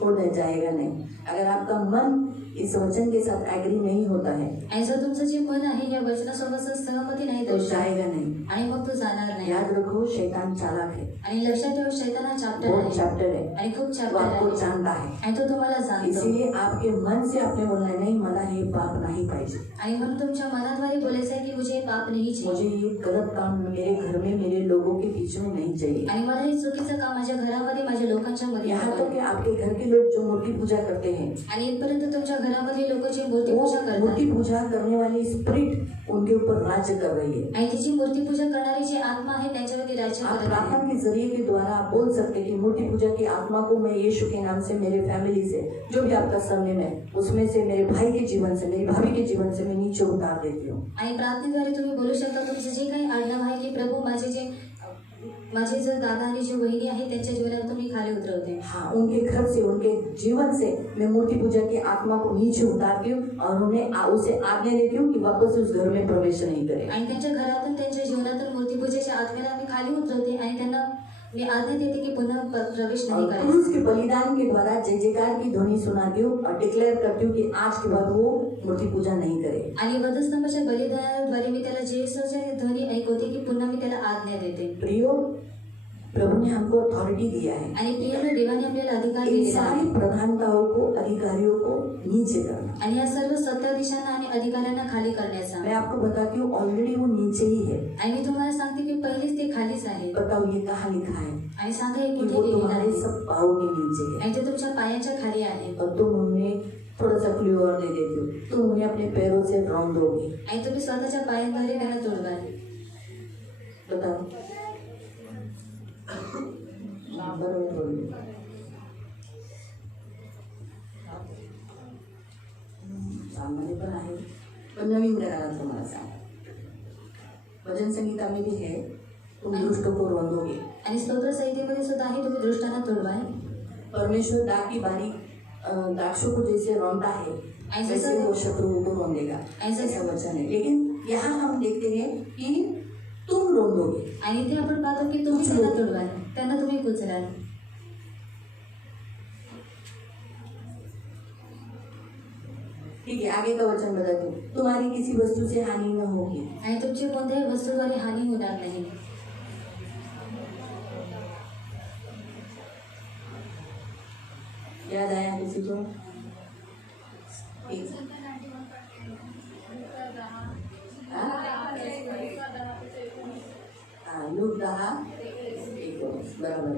वो रह जाएगा नहीं। अगर आपका मन इस वचन के साथ एग्री नहीं होता है आणि जर तुमचं जे मन आहे या वचनासोबत सहमती नाही तो दर्शवत, जाएगा नहीं। आणि मग तो जाणार नाही. याद रखो, शैतान चालाक है, आणि लक्षात ठेवा चैतन्य हा चॅप्टर बहुत आहे चैप्टर है, आणि खूप वो चॅप्टर आपको आहे जानता है। आणि तो तुम्हाला जाणतो. इसीलिए आपके मन से आपने बोलना है, नहीं मला हे पाप नहीं पाहिजे, आणि म्हणून तुमच्या मनाद्वारे बोलायचं आहे की मुझे पाप नहीं मुझे चाहिए. ये गलत काम मेरे घर में मेरे लोगों के बीच में नहीं चाहिए। आणि मला हे चुकीचं काम माझ्या घरामध्ये माझ्या लोकांच्या मध्ये यहाँ नको. तक कि आपके घर के लोग जो मूर्ति पूजा करते हैं, आणि इथपर्यंत तुमच्या घरामध्ये लोक जे मूर्ती वो पूजा करतात मूर्ति पूजा करने वाली स्पिरिट उनके ऊपर राज्य कर रही है। आणि तिची मूर्ती पूजा करणारी जी आत्मा आहे त्यांच्यावरती राज्य आप करत प्रार्थना आहे. के जरिए के द्वारा आप बोल सकते हैं कि मूर्ति पूजा की आत्मा को मैं यीशु के नाम से, मेरे फैमिली से, जो भी आपका सरनेम है उसमें से, मेरे भाई के जीवन से, मेरी भाभी के जीवन से मैं नीचे उतार देती हूँ। आणि प्रार्थनेद्वारे तुम्ही बोलू शकता तुमचं जे काही आडनाव आहे की प्रभू माझे जो दादा आणि जी वहिनी आहे त्यांच्या जीवनावर तुम्ही खाली उतरवते. हाँ, उनके घर से, उनके जीवन से मैं मूर्ति पूजा की आत्मा को नीचे उतारती हूँ और उन्हें उसे आज्ञा देती हूँ कि वापस उस घर में प्रवेश नहीं करे। आणि त्यांच्या घरातून त्यांच्या जीवनातून मूर्तीपूजेच्या आत्म्याला मी खाली उतरवते आणि त्यांना मी आज्ञा देते की पुन्हा प्रवेश नाही और करायचा. क्रूस के बलिदान के द्वारा जय जयकार की ध्वनि सुनाती हूँ और डिक्लेयर करती हूँ कि आज के बाद वो मूर्ति पूजा नहीं करे। आणि वधस्तंभाच्या बलिदानाद्वारे मी त्याला जेसूच्या ध्वनी ऐकवते की पुन्हा मी त्याला आज्ञा देते. प्रियो, प्रभु ने हमको अथॉरिटी दिया है आणि प्रिय देवाने आपल्याला अधिकार इन दिलेला सारी आहे. प्रधानताओं को, अधिकारियों को नीचे करना। आणि या सर्व सत्ताधीशांना आणि अधिकाऱ्यांना खाली करण्याचा. मैं आपको बताती हूँ ऑलरेडी वो नीचे ही है। आणि मी तुम्हाला सांगते की पहिलेच ते खालीच आहे. बताओ ये कहाँ लिखा है आणि सांगा हे कि कुठे वो लिहिलेलं तुम्हारे आहे. सब पाँव के नीचे है। आणि ते तुमच्या पायाच्या खाली आहे. और तुम उन्हें थोड़ा सा क्लू और दे देती हो, तुम उन्हें अपने पैरों से रौंद दोगे। आणि तुम्ही स्वतःच्या पायांद्वारे त्यांना तोडवाल. बताओ, बरोबर बोलली. सामान्य पण आहे, पण नवीन करायला तुम्हाला सांग. भजन संगीतामध्ये भी है, तुम दुष्टों को रौंदोगे। आणि स्तोत्र संहितेमध्ये सुद्धा आहे तुम्ही दृष्टांना तोडवाल. परमेश्वर दाग की बारी दाक्षों को जैसे रौंदता है वैसे वो शत्रुओं को रौंदेगा, ऐसा वचन है। लेकिन यहाँ हम देखते हैं कि तुम रौंदोगे। आणि इथे आपण पाहतो की तुम्ही त्यांना तोडवाल, त्यांना तुम्ही कुचलाल. ठीक है, आगे का वचन बताती हूँ। तुम्हारी किसी वस्तु से हानि न होगी। आणि तुमची कोणत्याही वस्तूद्वारे हानी होणार नाही। याद आया किसी को? लूक 10:19 बरोबर।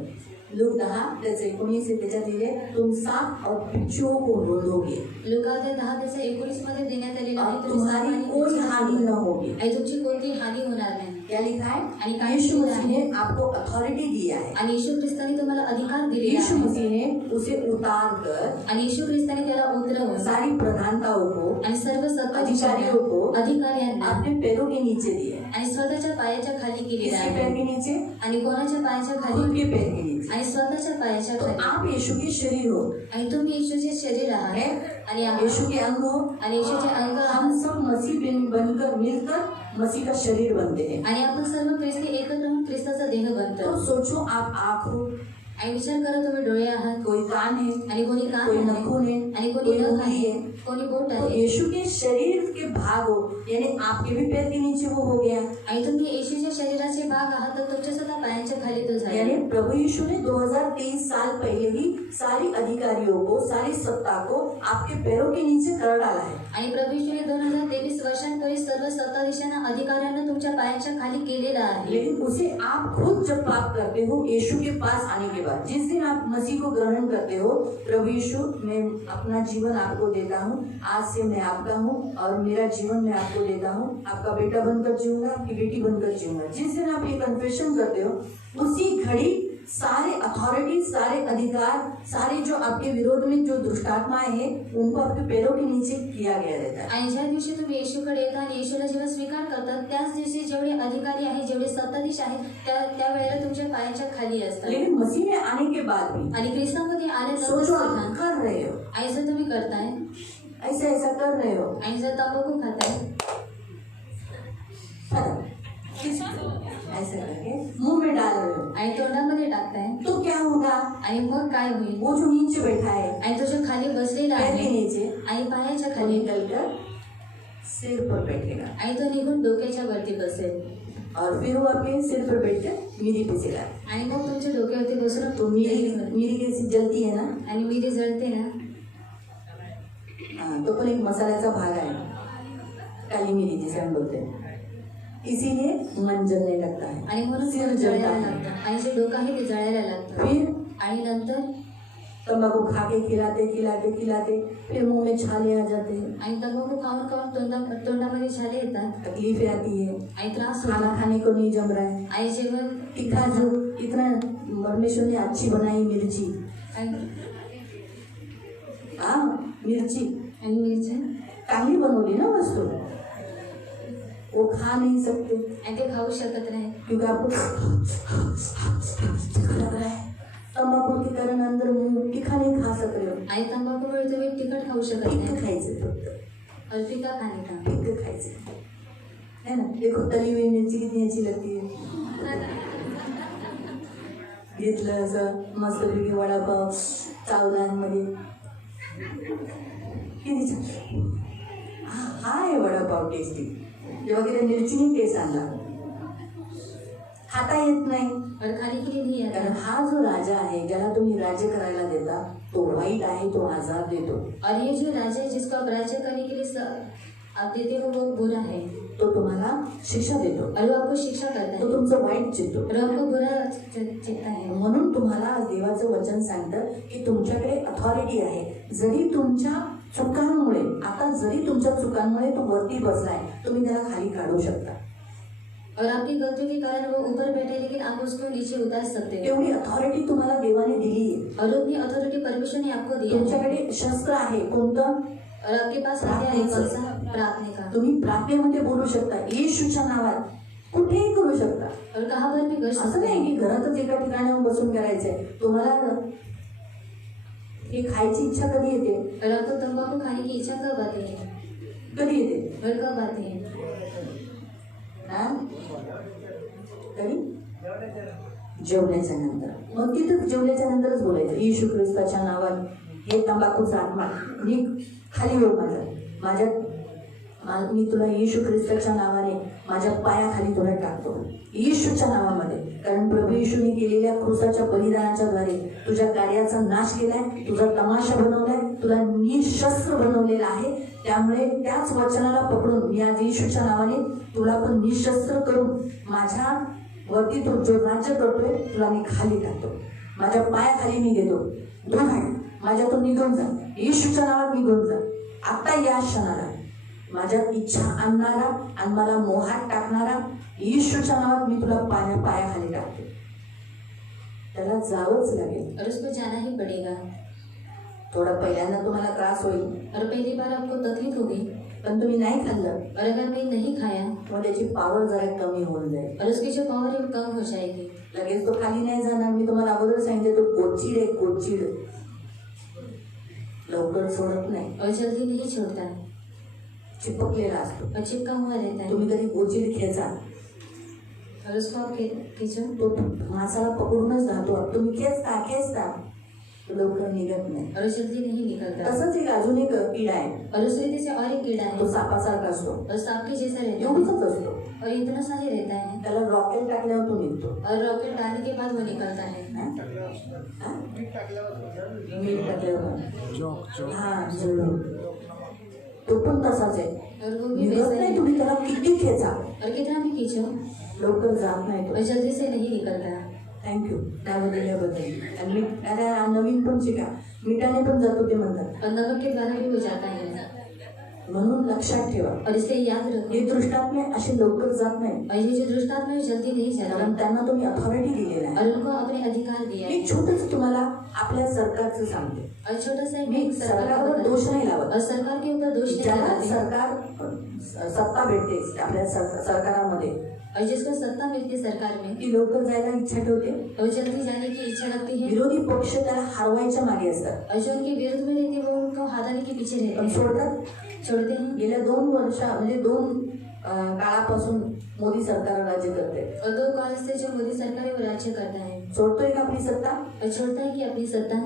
लूक 10:19 से त्याच्यात लिहिले तुम सांप और बिच्छुओं को रोधोगे लुका 10:19 मध्ये देण्यात आलेलं आहे, तुम्ही तुम्हारी साप आणि कोई बिच्छू हानि न होगी। आणि तुमची कोणतीही हानी होणार नाही। क्या लिखा है? आणि काय यीशु लिहिलं मसीह आहे? ने आपको अथॉरिटी दिया है। आणि येशू ख्रिस्ताने तुम्हाला अधिकार दिलेला यीशु आहे मसीह ने उसे उतार कर आणि येशू ख्रिस्ताने त्याला उतरवून सारी प्रधानताओं को आणि सर्व अधिकारियों को अधिकाऱ्यांना अपने पैरों के नीचे दिए। आणि स्वतःच्या पायाच्या खाली केलेला किसके पैर आहे के नीचे? आणि कोणाच्या पायाच्या खुद खाली के पैर के नीचे। आणि स्वतःच्या पायाच्या तो खाली आप यीशु के शरीर हो, आणि तुम्ही येशूचे शरीर है? आहात आणि आहात. यीशु के अंग हो। आणि येशूचे अंग आहात. हम सब मसीह बनकर मिलकर मसीह का शरीर बनते हैं। आणि आपण सर्व ख्रिस्ती एकत्र होऊन ख्रिस्ताचा देह बनतो। तो सोचो, आप आँख हो, आणि विचार करा तुम्ही डोळे आहात कोई कान है, आणि कोणी कान कोई आहे नाखून है, आणि कोणी कोई नख उंगली आहे, है। कोणी बोट तो आहे। यीशु के शरीर के भाग हो, यानी आपके भी पैर के नीचे वो हो गया। आणि तुम्ही येशूच्या शरीराचे भाग आहात तर तुमच्या सुद्धा पायांच्या खाली तो झाला। यानी प्रभु यीशु ने 2023 साल पहले ही सारी अधिकारियों को, सारी सत्ता को आपके पैरों के नीचे कर डाला है। आणि प्रभू येशूने 2023 वर्षांपूर्वी सर्व सत्ताधीशांना अधिकाऱ्यांना तुमच्या पायांच्या खाली केलेला आहे। लेकिन उसे आप खुद जब प्राप्त करते हो यीशु के पास आने के बाद, जिस दिन आप मसीह को ग्रहण करते हो, प्रभु यीशु मैं अपना जीवन आपको देता हूँ, आज से मैं आपका हूँ और मेरा जीवन मैं आपको देता हूँ, आपका बेटा बनकर जीऊंगा, आपकी बेटी बनकर जीऊंगा। जिस दिन आप ये कन्फेशन करते हो उसी घड़ी सारे अथॉरिटी, सारे अधिकार, सारे जो आपके विरोध में जो दुष्टात्माएं हैं उनको आपके पैरों के नीचे किया गया रहता है। आणि ज्या दिवशी तुम्ही येशूकडे येता आणि येशूला जेव्हा स्वीकार करतात त्याच दिवशी जेवढे अधिकारी आहेत, जेवढे सत्ताधीश आहेत त्या वेळेला तुमच्या पायाच्या खाली असतात। लेकिन मसीह में आने के बाद भी आणि ख्रिस्तामध्ये आल्यानंतर सोचो, आप सुद्धा कर रहे हो, आणि जर तुम्ही करताय ऐसा ऐसा कर रहे हो, आणि जर तंबाखू खाताय ऐसा करके मुंह में डाल रहे हो, आणि तोंडामध्ये टाकताय तो क्या होगा? आणि मग काय होईल? वो जो नीचे बैठा है आणि तो जो खाली बसलेला पैर के आहे नीचे, आणि पायाच्या वो खाली निकलकर सिर पर बैठेगा आणि तो निघून डोक्याच्या वरती बसेल और फिर वो आपके सिर पर बैठकर मीरी पिसेगा। आणि मग तुमच्या डोक्यावरती बसून तो मीरी कैसी जलती है ना, आणि मिरी जळते ना, तो पण एक मसाल्याचा भाग आहे, काली मिरी जिसे हम बोलते हैं। इसीलिए मन जलने लगता है आणि म्हणून सिर मन जलता जळायला है। लागतं आणि जे डोकं आहे ते जळायला लागतं। फिर आणि नंतर तंबाकू खा के खिलाते खिलाते खिलाते फिर मुंह में छाले आ जाते हैं, आणि तंबाखू खाऊन खाऊन तोंडामध्ये छाले येतात तकलीफें आती है, आणि त्रास खाना होतो खाने को नहीं जम रहा है। आणि जेवण इतना जो इतना परमेश्वर ने अच्छी बनाई मिर्ची, आणि हाँ मिर्ची मिरच्या चांगली बनवली ना वस्तु, वो खा नहीं सकते आणि ते खाऊ शकत नाही क्योंकि आपको तीखा लग रहा है। तंबाकू के कारण अंदर मुंह तीखा नहीं खा सक रहे हो, आणि तंबाखूमुळे तुम्ही तिखट खाऊ शकत फिक्क नाही खायचे फक्त, और फिका खाणे का। फिक्क खायचे है ना। देखो तली हुई मिरची कितनी अच्छी लगती है, घेतलं असं मस्तपैकी वडापाव चावलांमध्ये किती छान, हा आहे वडापाव टेस्टी। जेव्हा की मिरचीने टेस्ट आणला, खाता येत नाही और खाने के लिए नहीं आता। कारण हा जो राजा आहे ज्याला तुम्ही राज्य करायला देता तो वाईट आहे, तो आजार देतो। और ये जो राजा है जिसको आप राज्य करने के लिए आप देते हो वो बुरा है, तो तुम्हाला शिक्षा देतो, और वो आपको शिक्षा करता तो है तुमचं वाईट चित्तो। और आपको बुरा चित्ता है। म्हणून तुम्हाला आज देवाचं वचन सांगतं की तुमच्याकडे अथॉरिटी आहे। जरी तुमच्या चुकांमुळे, आता जरी तुमच्या चुकांमुळे तो वरती बसलाय, तुम्ही त्याला खाली काढू शकता। और आपकी गलतियों के कारण वो ऊपर बैठे लेकिन आप उसको नीचे उतार सकते हो। एवढी अथॉरिटी तुम्हाला देवाने दिली आहे। और उतनी अथॉरिटी परमेश्वर ने आपको दी है। तुमच्याकडे शस्त्र आहे कोणतं? और आपके पास हथियार है कौन सा? प्रार्थना का। तुम्ही प्रार्थनेमध्ये बोलू शकता, येशूच्या नावात कुठेही करू शकता। और कहाँ पर भी कर असं सकते नाही हैं। की घरातच एका ठिकाणी बसून करायचंय। तुम्हाला हे खायची इच्छा कधी येते? और आपको तंबाकू खाने की इच्छा कब आती है? कधी येते? और कब आती है? कधी? जेवल्याच्या नंतर। मग तिथं जेवल्याच्या नंतरच बोलायचं, येशू ख्रिस्ताच्या नावात हे तंबाखूचा आत्मा निघ, खाली हो, मी तुला येशू ख्रिस्ताच्या नावाने माझ्या पायाखाली तुला टाकतो, येशूच्या नावामध्ये. कारण प्रभू येशूने केलेल्या क्रूसाच्या बलिदानाच्या द्वारे तुझ्या कार्याचा नाश केलाय, तुझा तमाशा बनवलाय, तुला निशस्त्र बनवलेला आहे. त्यामुळे त्याच वचनाला पकडून मी आज येशूच्या नावाने तुला पण निशस्त्र करून माझ्या वरती तो जो राज्य करतोय तुला मी खाली टाकतो, माझ्या पायाखाली मी घेतो. दूर आहे माझ्यातून निघून जा, येशूच्या नावात निघून जा. आता या क्षणाला माझ्यात इच्छा आणणारा आणि मला मोहात टाकणारा येशूच्या नावात मी तुला पायाखाली टाकतो. त्याला जावंच लागेल और उसको जाना ही पड़ेगा. थोडा पहिल्यांदा तुम्हाला त्रास होईल और पहली बार आपको तकलीफ होगी, पण तुम्ही नाही खाल्लं और अगर कोई नहीं खाया मग त्याची पावर जरा कमी होऊन जाईल, और उसकी जो पावर है वो कम हो जाएगी. लगेच तो खाली नाही जाणार. मी तुम्हाला अगोदर सांगितलं, तो गोचिड आहे, गोचिड लवकर सोडत नाही, और जल्दी नहीं छोड़ता चिपकलेला असतो. और चिपका हुआ रहता है. तुम्ही कधी गोचिड खेचा, और उसको आप खींचो तो माणसाला पकडूनच राहतो. तुम्ही खेचता तो लवकर निघत नाही. और जल्दी नहीं निकलता. तसंच एक अजून एक किडा आहे, और उस रीति से और एक कीड़ा तो है, सापासारखा असतो, और सांप के जैसा रहता है, एवढीच असतो. और इतना सा ही रहता है. त्याला रॉकेट टाकल्यावर तो निघतो. और रॉकेट डालने के बाद वो निकलता है. हा? मीठ टाकल्यावर हा जळून. तो पण तसाच आहे, और वो भी निघत वैसा ही नाही. है. तुम्ही त्याला किती खेचा, और कितना भी खींचो लवकर जात नाही और तो. जल्दी से नहीं निकलता. थँक्यू नाव दिल्याबद्दल. आणि मीठ आता नवीन पण शिका, मिठाने पण जातो ते म्हणतात. और नमक के द्वारा भी हो जाता है. म्हणून लक्षात ठेवा, और इसलिए याद रखो, हे दृष्टात्मे असे लवकर जात नाही, और ये जो दुष्टात्मा है जल्दी नहीं कारण जाता. त्यांना तुम्ही अथॉरिटी दिलेला आहे. और उनको अपने अधिकार दिया है. मी छोटंच तुम्हाला आपल्या सरकारचं सांगते. और छोटा सा मी एक सरकार सरकारवर का दोष नाही लावत. और सरकार के ऊपर दोष नहीं ज्याला लगाते. सरकार सत्ता भेटते आपल्या सरकारामध्ये, और जिसको सत्ता मिलती है सरकार में, ती लवकर जायला इच्छा ठेवते. और जल्दी जाने की इच्छा रखती है. विरोधी पक्ष त्याला हरवायच्या मागे असतात, और जो उनके विरुद्ध में रहते हैं वो उनको हटाने के पीछे रहते पण हैं, सोडतात. छोड़ते हैं. गेल्या 2 वर्ष म्हणजे 2 काळापासून मोदी सरकार राज्य करते. और 2 काल से जो मोदी सरकार है वो राज्य करता है. सोडतोय का आपली सत्ता? और छोड़ता है कि अपनी सत्ता.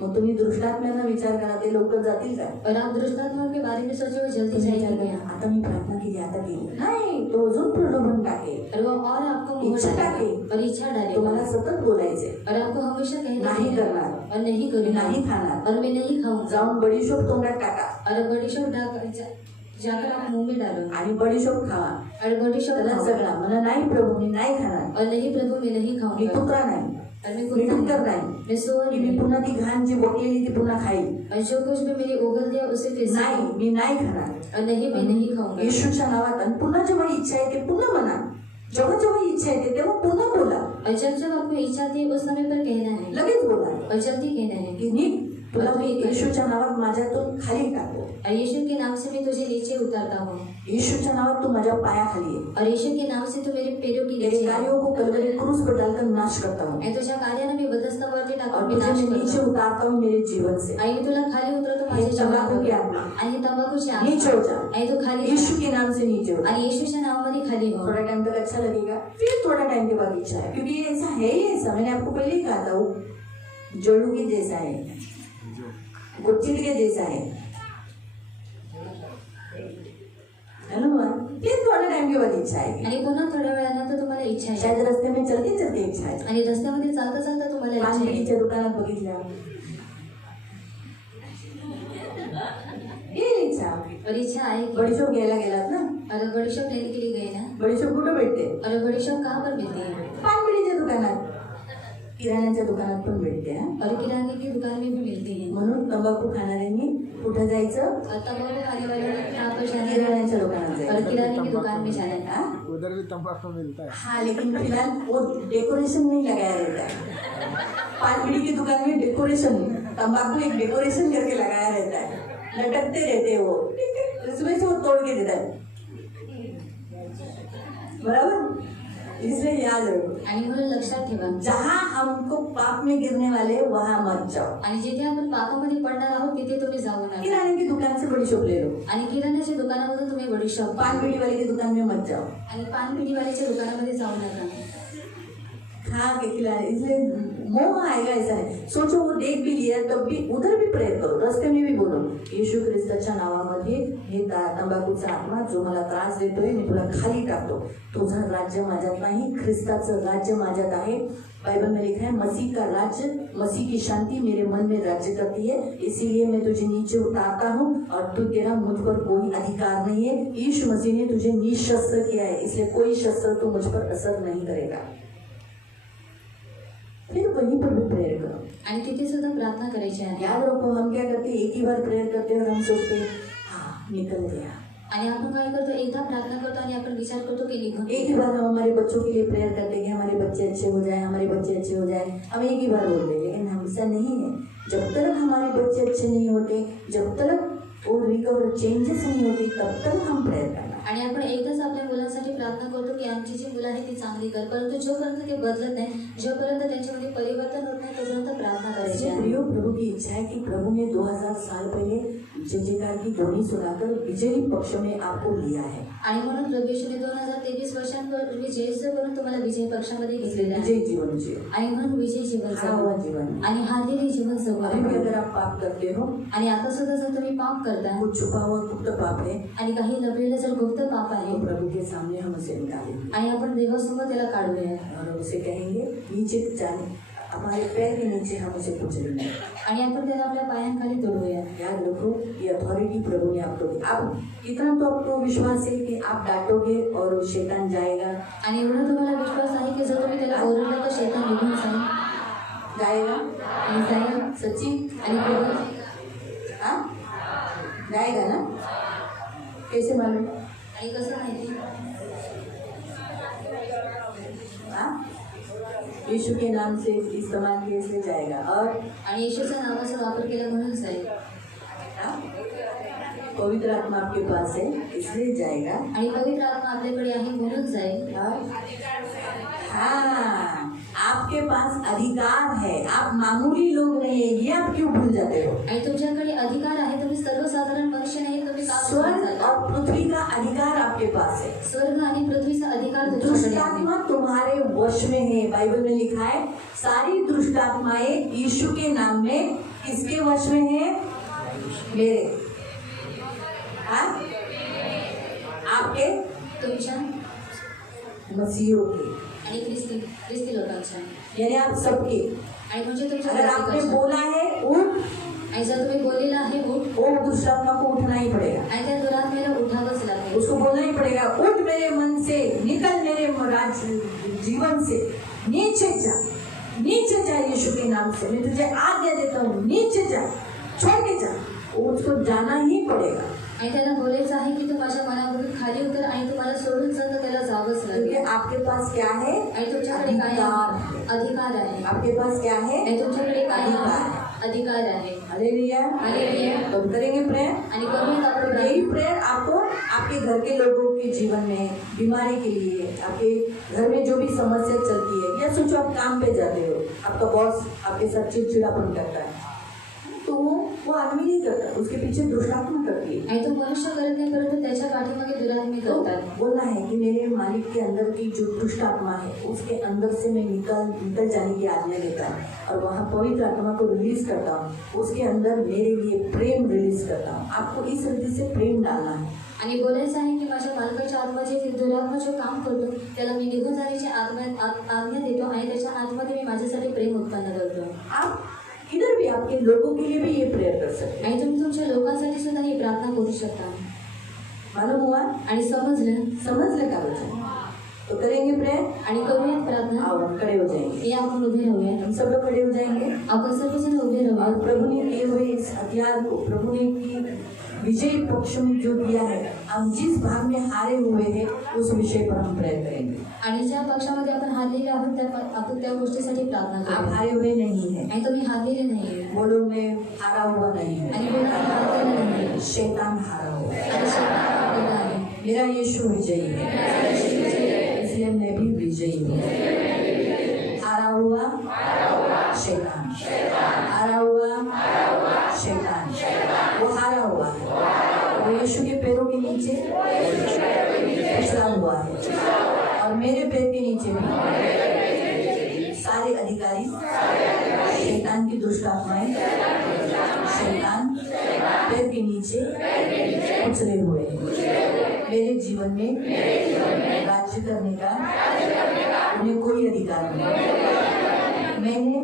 मग तुम्ही दृष्टात्म्यांना विचार करा, ते लवकर जातील का? और आप दुष्टात्मा के बारे में सोचो वो जल्दी जाएगी. आता मी प्रार्थना केली, आता केली नाही, तो अजून प्रलोभन टाकेल, और वो और आपको मोह इच्छा डालेगा टाकेल. और इच्छा डालेगा. तुम्हाला सतत बोलायचे, और आपको हमेशा कहना नाही है करणार, और नहीं मी करूँगा नाही खाणार, और मैं नहीं खाऊंगा. जाऊन बडीशोप तोंडात टाका और बड़ी शॉप जाकर आप मुंह में डालो आणि बडीशोप खावा. और बड़ी शॉप त्याला सगळा मला नाही प्रभू, मी नाही खाणार, और नहीं प्रभु मैं नहीं मी खाऊंगा. कुत्रा नाही, और मैं मी कुत्ता डुक्कर नहीं. नाही, मैं सोर की मी नहीं. पुन्हा ती घाण जी बोकलेली ती पुन्हा खाईल. और जो कुछ भी मेरी उगल दिया उसे फिर से नाही, खाऊं. मी नाही खाणार. और नहीं मैं नहीं खाऊंगा. येशूच्या नावात. आणि पुन्हा जेव्हा इच्छा येते पुन्हा म्हणा, जेव्हा इच्छा येते तेव्हा पुन्हा बोला, और जब जब आपको इच्छा थी उस समय पर कहना है लगेच बोला और जल्दी कहना है. की नी तुला मी येशूच्या नावात माझ्यातून खाली टाकतो. और यीशु के नाम से मैं तुझे नीचे उतारता हूँ. येशूच्या नावात तू माझ्या पायाखाली आहे. और यीशु के नाम से तू मेरे पैरों की तेरे नीचे है. कार्यों को कलवरी क्रूस पर डालकर नाश करता हूँ, मैं तुझ्या कार्याने मी बदस्तावरती और टाकून मी तुझे नाश मैं नीचे करतो. उतारता हूँ मेरे जीवन से. आणि मी तुला खाली उतरवतो आणि माझ्या तंबाखू की जीवनातून. आत्मा आणि तंबाखूची नीचे हो जा, आणि तू खाली यीशु जा. के नाम से नीचे हो जा. आणि येशूच्या नावामध्ये खाली हो. थोड़ा टाइम तक अच्छा लगेगा, फिर थोड़ा टाइम के बाद इच्छा है, क्योंकि ये ऐसा है ही ऐसा. मैंने आपको पहले ही कहा था, वो जड़ू के जैसा है, गोचिड के जैसा है ना. फिर थोड़ा टाइम के बाद इच्छा आएगी. आणि पुन्हा थोड्या वेळानंतर तुम्हाला इच्छा येईल. शायद रस्ते में चलते चलते इच्छा आहे. आणि रस्त्यामध्ये चालता चालता तुम्हाला इच्छा येईल. पानबिडीच्या दुकानात बघितल्या येईल इच्छा. और इच्छा आएगी. बडीशोप घ्यायला गेलात ना, और बड़ी शॉप लेने के लिए गए ना. बडीशोप कुठं भेटते? और बड़ी शॉप कहाँ पर मिलती है? पानबिडीच्या दुकानात, किराण्याच्या दुकानात पण भेटते. हा? और किराने की दुकान में भी मिलती है. म्हणून तंबाखू खाणाऱ्यांनी कुठं जायचं? और तंबाकू खाने वालों ने कहाँ पर जाना है? किराण्याच्या दुकानात और जायचं. किराने की दुकान में जाना है. हा? उधर भी तंबाकू मिलता है. हाँ, लेकिन फिलहाल वो डेकोरेशन नहीं लगाया रहता है. पान बीड़ी की दुकान में डेकोरेशन, तंबाकू एक डेकोरेशन करके लगाया रहता है, लटकते रहते हैं वो, उसमें से वो तोड़ के देता है. बराबर, इसलिए याद रखो, आणि म्हणून लक्षात ठेवा, जहाँ हमको पाप में गिरने वाले वहाँ मत जाओ. आणि जिथे आपण पापामध्ये पडणार आहोत तिथे तुम्ही जाऊ नका. किराने की दुकान से बड़ी शॉप ले लो, आणि किराण्याच्या दुकानामधून तुम्ही बडी शॉप. पान बीड़ी वाले की दुकान में मत जाओ. आणि पानपिढीवाल्याच्या दुकानामध्ये जाऊ नका. खा के खिलाने, इसलिए मोह आएगा ऐसा नाही. सोचो वो देख भी लिया तब भी उधर भी प्रेयर करो, रस्ते में भी बोलो येशू ख्रिस्ताच्या नावामध्ये हे तंबाखूचा आत्मा जो मला त्रास देतोय मी तुला खाली टाकतो. तुझं राज्य माझ्यात नाही, ख्रिस्ताचं राज्य माझ्यात आहे. बाइबल में लिखा है मसीह का राज्य, मसीह की शांति मेरे मन में राज्य करती है, इसीलिए मैं तुझे नीचे उतारता हूँ और तू तेरा मुझ पर कोई अधिकार नहीं है. यीशु मसीह ने तुझे निशस्त्र किया है, इसलिए कोई शस्त्र तो मुझ पर असर नहीं करेगा. फिर वहीं पर भी प्रेयर करो. आणि तिथे सुद्धा प्रार्थना करायची आहे. याद रखो हम क्या करते हैं, एक ही बार प्रेयर करते हैं और हम सोचते हैं हाँ निकल गया. आणि आपण काय करतो, एकदा प्रार्थना करतो आणि आपण विचार करतो की निघून एक ही बार हम हमारे बच्चों के लिए प्रेयर करते हैं कि हमारे बच्चे अच्छे हो जाए, हमारे बच्चे अच्छे हो जाए. हम एक ही बार बोलते हैं, लेकिन हमेशा नहीं है. जब तक हमारे बच्चे अच्छे नहीं होते, जब तक वो रिकवर चेंजेस नहीं होती, तब तक हम प्रेयर करना. आणि आपण एकदाच आपल्या मुलांसाठी प्रार्थना करतो की आमची जी मुलं आहेत ती चांगली कर, परंतु जोपर्यंत ते बदलत नाही, जोपर्यंत त्यांच्यामध्ये परिवर्तन होत नाही, तोपर्यंत प्रार्थना करायची आहे. प्रियो प्रभु की इच्छा है कि प्रभु ने 2000 साल पहले जय जयकार की ध्वनि सुनाकर विजयी पक्ष में आपको लिया है. आणि म्हणून प्रभू येशूने 2023 वर्षांपूर्वी जयचं करून तुम्हाला विजय पक्षामध्ये घेतलेलं आहे. विजय जीवन जियो, आणि म्हणून विजय जीवन हारा हुआ जीवन. आणि हारलेले जीवन जगू. अभी भी अगर आप पाप करते हो, आणि आता सुद्धा जर तुम्ही पाप करता कुछ छुपा हुआ गुप्त पाप है, आणि काही लपलेलं जर गुप्त पाप आहे तो प्रभु के सामने हम उसे निकालेंगे आणि आपण देवासमोर त्याला काढूया और उसे कहेंगे नीचे जाने, हमारे पैर के नीचे हम उसे कुचलेंगे. आणि आपण त्याला आपल्या पायांखाली तोडूया. याद रखो ये अथॉरिटी प्रभु ने आपको दी. आप इतना तो आपको विश्वास है कि आप डांटोगे और शैतान जाएगा. आणि एवढा तुम्हाला विश्वास आहे की जर तुम्ही त्याला ओरडलं तर शैतान निघून जाएगा आणि जाईल. सच्ची आणि प्रभू हाँ जाएगा ना, कैसे मालूम? आणि कसं माहिती, हाँ यीशु के नाम से इस्तेमाल किए से जाएगा. और आणि येशूच्या नावाचा वापर केला म्हणून जाईल. हाँ? पवित्र आत्मा आपके पास है इसलिए जाएगा. आणि पवित्र आत्मा आपल्याकडे आहे म्हणून जाईल. हाँ आपके पास अधिकार है, आप मामूली लोग नहीं है, ये आप क्यों भूल जाते हो? आणि तुमच्याकडे अधिकार आहे, तुम्ही सर्वसाधारण मनुष्य नाही, तुम्ही का स्वर्ग विसरता? और पृथ्वी का अधिकार आपके पास है. स्वर्ग आणि पृथ्वीचा अधिकार तुमच्याकडे दुष्ट आहे. आत्मा तुम्हारे वश में है. बाइबल में लिखा है सारी दुष्ट आत्माएं यीशु के नाम में किसके वश में है? मेरे. हाँ आपके तुमच्या मसीहों के, आणि ख्रिस्ती लोकांच्या यानी आप सबके. आणि म्हणजे तुमच्या अगर आपने प्रत्येकाच्या. बोला है उठ, आणि जर तुम्ही बोललेला आहे उठ, वो दुष्ट आत्मा को उठना ही पड़ेगा. आणि त्या दुरात्म्याला उठावंच लागेल. उसको बोलना ही पड़ेगा उठ मेरे मन से, निकल मेरे जीवन से, नीचे जा, नीचे जा यीशु के नाम से, मैं तुझे आज्ञा देता हूँ, नीचे जा, छोड़ के जा. उसको जाना ही पड़ेगा. आणि त्याला बोलायचं आहे की तू माझ्या मनावरून खाली उतर आणि तुम्हाला सोडून जातं त्याला जावंच क्योंकि लागेल. आपके पास क्या है? आणि तुमच्याकडे काय आहे? अधिकार आहे. आपके पास क्या है? आणि तुमच्याकडे काय अधिकार आहे? अधिकार आहे. हालेलुया. हालेलुया. तो हम करेंगे प्रेयर. आणि करूयात आपण यही प्रेयर आपको आपके घर के लोगों के जीवन में बीमारी के लिए, आपके घर में जो भी समस्या चलती है, या सोचो आप काम पे जाते हो, आपका बॉस आपके साथ चिड़चिड़ापन करता है, तो वो आदमी नहीं करता, उसके पीछे दुष्टात्मा करती है. आणि तो मनुष्य करत नाही, परंतु त्याच्या पाठीमागे दुरात्मे तो करतात. बोलना है कि मेरे मालिक के अंदर की जो दुष्ट आत्मा है उसके अंदर से मैं निकल जाने की आज्ञा देता हूँ और वहाँ पवित्र आत्मा को रिलीज करता हूँ. उसके अंदर मेरे लिए प्रेम रिलीज करता हूँ. आपको इस रीति से प्रेम डालना है. आणि बोलायचं आहे की माझ्या मालकाच्या आत्माचे दुरात्मा जो काम करतो त्याला मी निघून जाण्याची आज्ञा देतो आणि त्याच्या आतमध्ये मी माझ्यासाठी प्रेम उत्पन्न करतो. आप इधर भी आपके लोगों के लिए भी ये प्रेयर कर सकते हैं. आणि तुम्ही तुमच्या लोकांसाठी सुद्धा ही प्रार्थना करू शकता. मालूम हुआ? आणि समजलं का बच्चा? तो करेंगे प्रेयर. आणि करूयात प्रार्थना. आओ हम खड़े हो जाएंगे. हे आपण उभे राहूया. हम सब लोग खड़े हो जाएंगे. आपण सर्वजण उभे और राहूया. प्रभु ने दिए हुए इस हथियार को, प्रभु ने की विजय पक्ष में जो दिया है, हम जिस भाग में हारे हुए हैं उस विषय पर हम प्रेयर करेंगे. आणि ज्या पक्षामध्ये आपण हारलेले आहोत आपण त्या गोष्टीसाठी प्रार्थना आप करू. हारे हुए नहीं है. आणि तुम्ही हारलेले नाही. बोलो मैं हारा हुआ नहीं हूँ. आणि बोला मी हारलेला नाही. शैतान हारा हुआ है. आणि शैतान हारलेला आहे. मेरा यीशु विजयी है, इसलिए मैं भी विजयी हूँ. हारा हुआ शैतान, हारा हुआ शैतान, वो हारा हुआ है. वो यीशु के पैरों के नीचे कुचला हुआ है और मेरे पैर के नीचे भी अधिकारी शैतान की दुष्ट आत्माएं शैतान पैर के नीचे कुचले हुए हैं। मेरे जीवन में राज्य करने का उन्हें कोई अधिकार नहीं। मैंने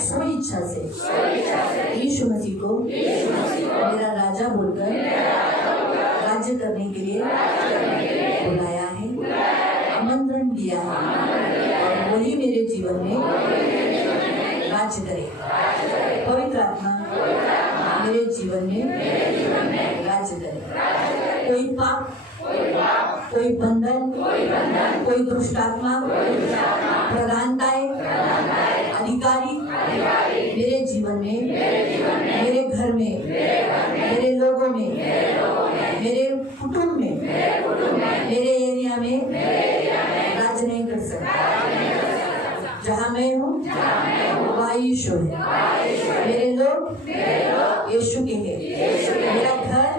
स्वेच्छा से यीशु मसीह को मेरा राजा बोलकर राज्य करने के लिए बुलाया है, आमंत्रण दिया है और वही मेरे जीवन में राज्य करे। पवित्र आत्मा मेरे जीवन में राज्य करे। कोई पाप, कोई बंधन, कोई दुष्ट आत्मा, प्रधानताएं, अधिकारी मेरे जीवन में, मेरे घर में, मेरे लोगों में, मेरे कुटुंब में, मेरे एरिया में राज्य नहीं कर सकता। जहाँ मैं हूँ वहाँ यीशु है। मेरे लोग यीशु के हैं। मेरा घर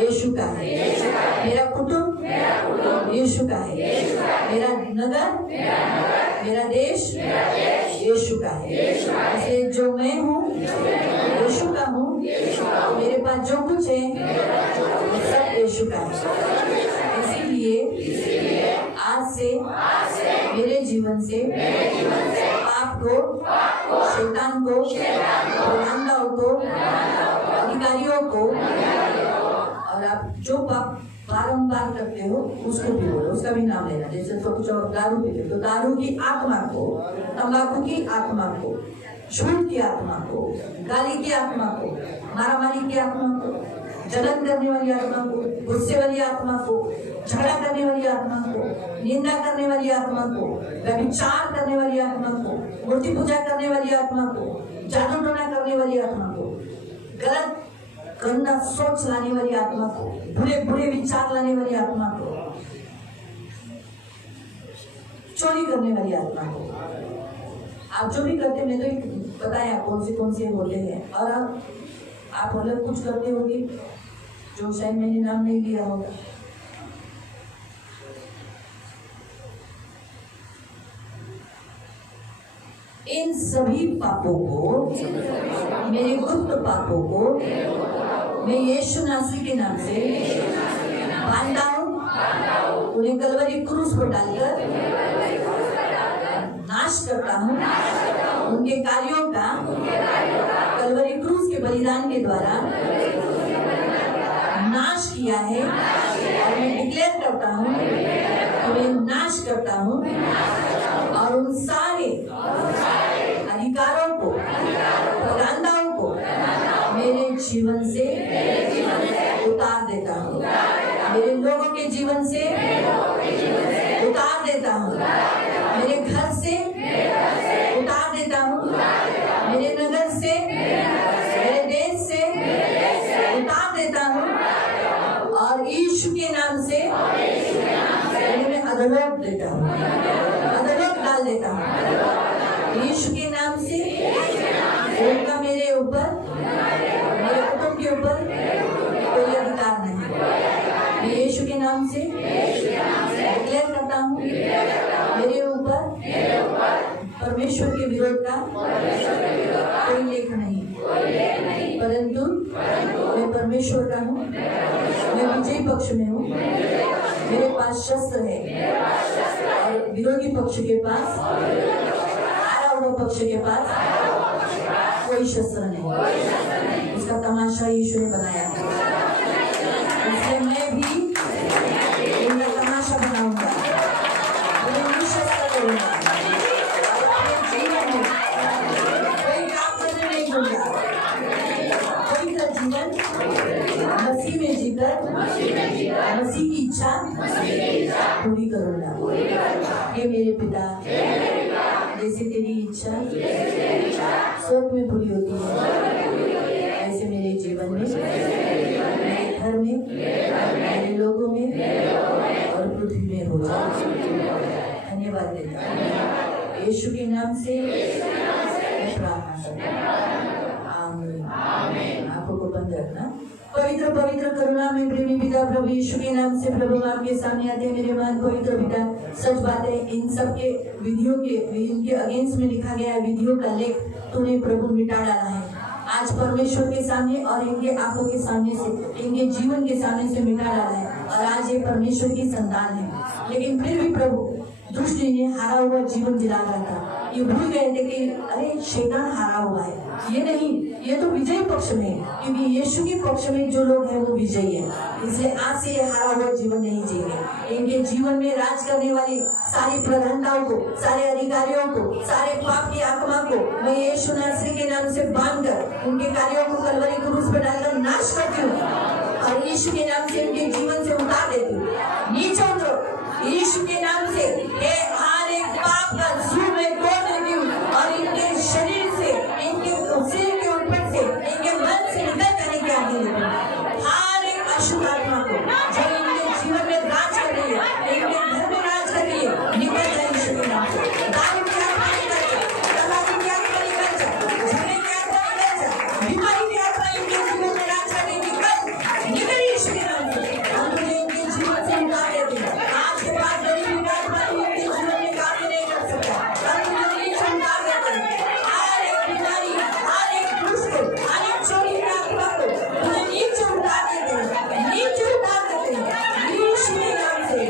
यीशु का है। मेरा कुटुंब यीशु का है। मेरा नगर, मेरा देश यीशु का है। इसलिए जो मैं हूँ यीशु का हूँ। मेरे पास जो कुछ है वो सब यीशु का है। इसीलिए आज से मेरे जीवन से पाप को, शैतान को, प्रधानताओं को, अधिकारियों को, और आप जो पाप बारंबार करते हो उसको भी बोलो, उसका भी नाम लेना। जैसे तो कुछ दारू पीते तो दारू की आत्मा को, तंबाकू की आत्मा को, झूठ की आत्मा को, गाली की आत्मा को, मारामारी की आत्मा को, जलन करने वाली आत्मा को, गुस्से वाली आत्मा को, झगड़ा करने वाली आत्मा को, निंदा करने वाली आत्मा को, व्यभिचार करने वाली आत्मा को, मूर्ति पूजा करने वाली आत्मा को, जादू टोना करने वाली आत्मा को, गलत गंदा सोच लाने वाली आत्मा को, बुरे बुरे विचार लाने वाली आत्मा को, चोरी करने वाली आत्मा को। आप जो भी करते, मैं तो बताया कौन से होते हैं। और आप अलग कुछ करते होंगे जो शायद मैंने नाम नहीं लिया होगा। इन सभी पापों को, मेरे गुप्त पापों को मैं यीशु मसीह के नाम से बांधता हूँ। उन्हें कलवरी क्रूस पर डालकर नाश करता हूँ। उनके कार्यों का कलवरी क्रूस के बलिदान के द्वारा नाश किया है। और मैं डिक्लेयर करता हूँ कि मैं नाश करता हूँ और उन सारे अधिकारों को, प्रधानताओं को मेरे जीवन से उतार देता हूँ। मेरे लोगों के जीवन से उतार देता हूँ। मेरे घर से उतार देता हूँ। मेरे नगर से, मेरे देश से उतार देता हूँ। और यीशु के नाम से उन्हें अधोलोक देता हूँ, अधोलोक डाल देता हूँ। यीशु के नाम से उनका मेरे ऊपर, मेरे कुटुंब के ऊपर कोई अधिकार नहीं। मैं यीशु के नाम से डिक्लेयर करता हूँ, मेरे ऊपर परमेश्वर के विरोध का कोई लेख नहीं, परंतु मैं परमेश्वर का हूँ। मैं विजयी पक्ष में हूँ। मेरे पास शस्त्र है और विरोधी पक्ष के पास, हारा हुआ पक्ष के पास कोई शस्त्र नहीं। इसका तमाशा यीशु ने बनाया है। इसलिए मैं भी उनका तमाशा बनाऊंगा, उन्हें निशस्त्र करूंगा। अपने जीवन में कोई काम करने नहीं दूंगा। कोई का जीवन मसीह में जीकर मसीह की इच्छा पूरी करूंगा। ये मेरे पिता, जैसे तेरी इच्छा स्वर्ग में पूरी होती है, ऐसे मेरे जीवन में, मेरे घर में, मेरे लोगों में और पृथ्वी में हो जाए। धन्यवाद देता हूँ यीशु के नाम से मैं प्रार्थना करता हूँ। आमीन। आंखों को बंद रखना। पवित्र पवित्र करुणा में प्रेमी पिता प्रभु यीशु के नाम से प्रभु हम आपके सामने आते हैं मेरे महान पवित्र पिता। सच बात है, इन सब के विधियों के इनके अगेंस्ट में लिखा गया विधियों का लेख तूने प्रभु मिटा डाला है आज परमेश्वर के सामने और इनके आंखों के सामने से, इनके जीवन के सामने से मिटा डाला है। और आज ये परमेश्वर की संतान है, लेकिन फिर भी प्रभु दुष्ट इन्हें हारा हुआ जीवन दिला रहा था। ये भूल गए थे कि अरे शैतान हारा हुआ है, ये नहीं, ये तो विजयी पक्ष में है, क्योंकि यीशु के पक्ष में जो लोग हैं वो विजयी है। इसलिए आज से ये हारा हुआ जीवन नहीं जिएंगे। इनके जीवन में राज करने वाली सारी प्रधानताओं को, सारे अधिकारियों को, सारे पाप की आत्मा को मैं यीशु नासरी के नाम से बांधकर उनके कार्यों को कलवरी क्रूस पर डालकर नाश करती हूँ और यीशु के नाम से उनके जीवन से उतार देती हूँ। नीचे उतरो यीशु के नाम से। ये हर एक पाप का जू मैं तोड़ देती हूँ और इनके शरीर से, इनके सिर के ऊपर से, इनके मन से निकल जाने की आज्ञा देती हूँ। हर एक अशुद्ध आत्मा को जो इनके जीवन में राज कर रही है, इनके घर में राज कर रही है, निकल जाए यीशु के नाम से। दारू की आत्मा निकल जाए, तलाक की आत्मा निकल जाए, झगड़े की आत्मा निकल जाए, बीमारी की आत्मा इनके जीवन में राज करने निकल यीशु के नाम से। हम तुझे इनके जीवन से उतार देते हैं। आज के बाद गरीबी का आत्मा इनके जीवन में काम नहीं कर सकता। हम तुझे नीचे उतार देते हैं। हर एक बीमारी, हर एक दुष्ट, हर एक चोरी की आत्मा को तुझे नीचे उतार देते हैं, नीचे उतार देते हैं यीशु के नाम से।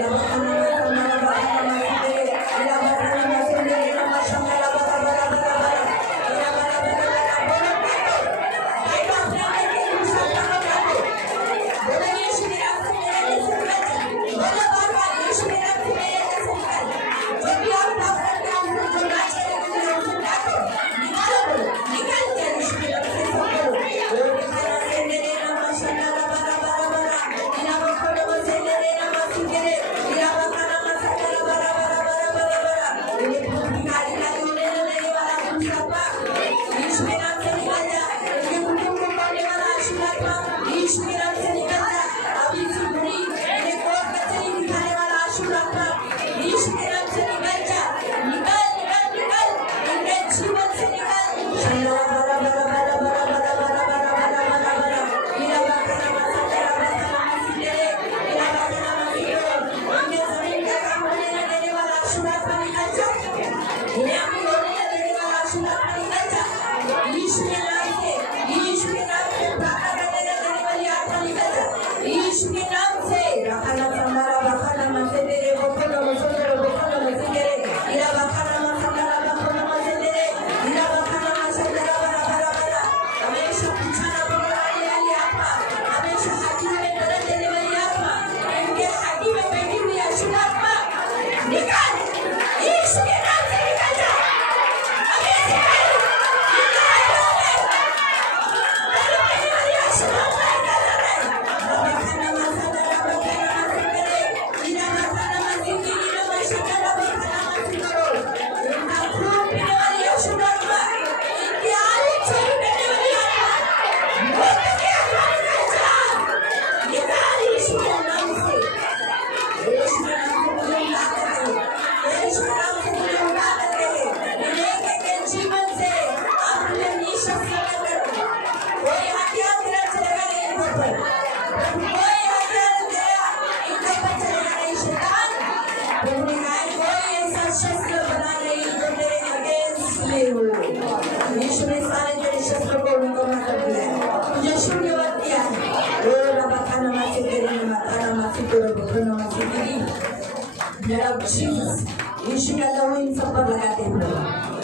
यीशु का लहू इन सब पर लगाते हैं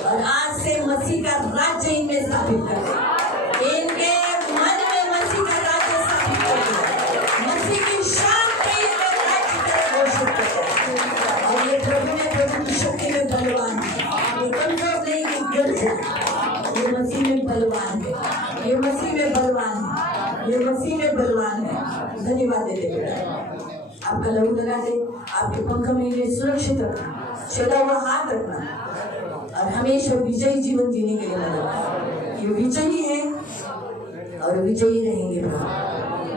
और आज से मसीह का राज्य इनमें स्थापित कर दे। इनके मन में मसीह का राज्य स्थापित कर दे। मसीह की शान इनमें राज्य घोषित कर दे। और ये प्रभु में, प्रभु की शक्ति में बलवान है, ये कमजोर नहीं कि गिर जाए। ये मसीह में बलवान है, ये मसीह में बलवान है, ये मसीह में बलवान है। धन्यवाद देते बेटा। आपका लहू लगा दे, आपके पंख में इन्हें सुरक्षित रखना, छेदा हुआ हाथ रखना और हमेशा विजयी जीवन जीने के लिए मदद। ये विजयी है और विजयी रहेंगे प्रभु।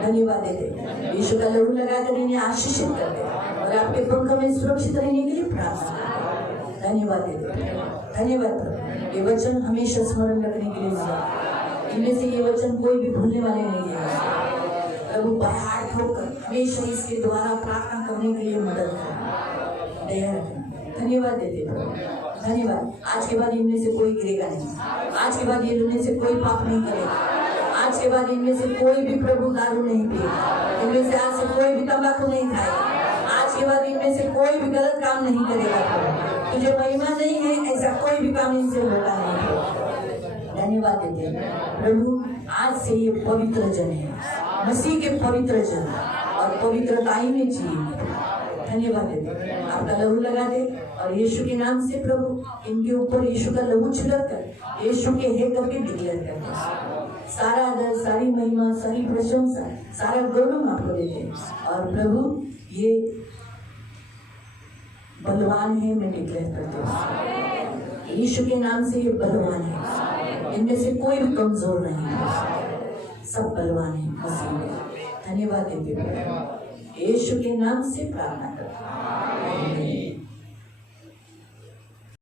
धन्यवाद देते, यीशु का लहू लगाकर इन्हें आशीषित करते और आपके पंख में सुरक्षित रहने के लिए प्रार्थना। धन्यवाद देते, धन्यवाद प्रभु। ये वचन हमेशा स्मरण रखने के लिए मदद। इनमें से ये वचन कोई भी भूलने वाले नहीं है। प्रभु बाहर होकर हमेशा इसके द्वारा प्रार्थना करने के लिए मदद करें, दया रखना। धन्यवाद देते प्रभु, धन्यवाद। आज के बाद इनमें से कोई गिरेगा नहीं, आज के बाद इनमें से कोई पाप नहीं करेगा, आज के बाद इनमें से कोई भी प्रभु दारू नहीं पिएगा, इनमें से आज से कोई भी तंबाकू नहीं खाएगा, आज के बाद इनमें से कोई भी गलत काम नहीं करेगा प्रभु। तुझे महिमा नहीं है ऐसा कोई भी काम इनसे होता नहीं प्रभु। धन्यवाद देते हैं प्रभु, आज से ये पवित्र जन है, मसीह के पवित्र जन और पवित्रताई में जिए। धन्यवाद देते हैं, आपका लहू लगा दे और यीशु के नाम से प्रभु इनके ऊपर यीशु का लहू छिड़क कर यीशु के हे करके डिक्लेयर करते। सारा आदर, सारी महिमा, सारी प्रशंसा, सारा गौरव आपको देते हैं। और प्रभु ये बलवान है, मैं डिक्लेयर करती हूँ यीशु के नाम से ये बलवान है, इनमें से कोई भी कमजोर नहीं है, सब बलवान है मसीह में। धन्यवाद देते हैं, यीशु के नाम से प्रार्थना करते हैं।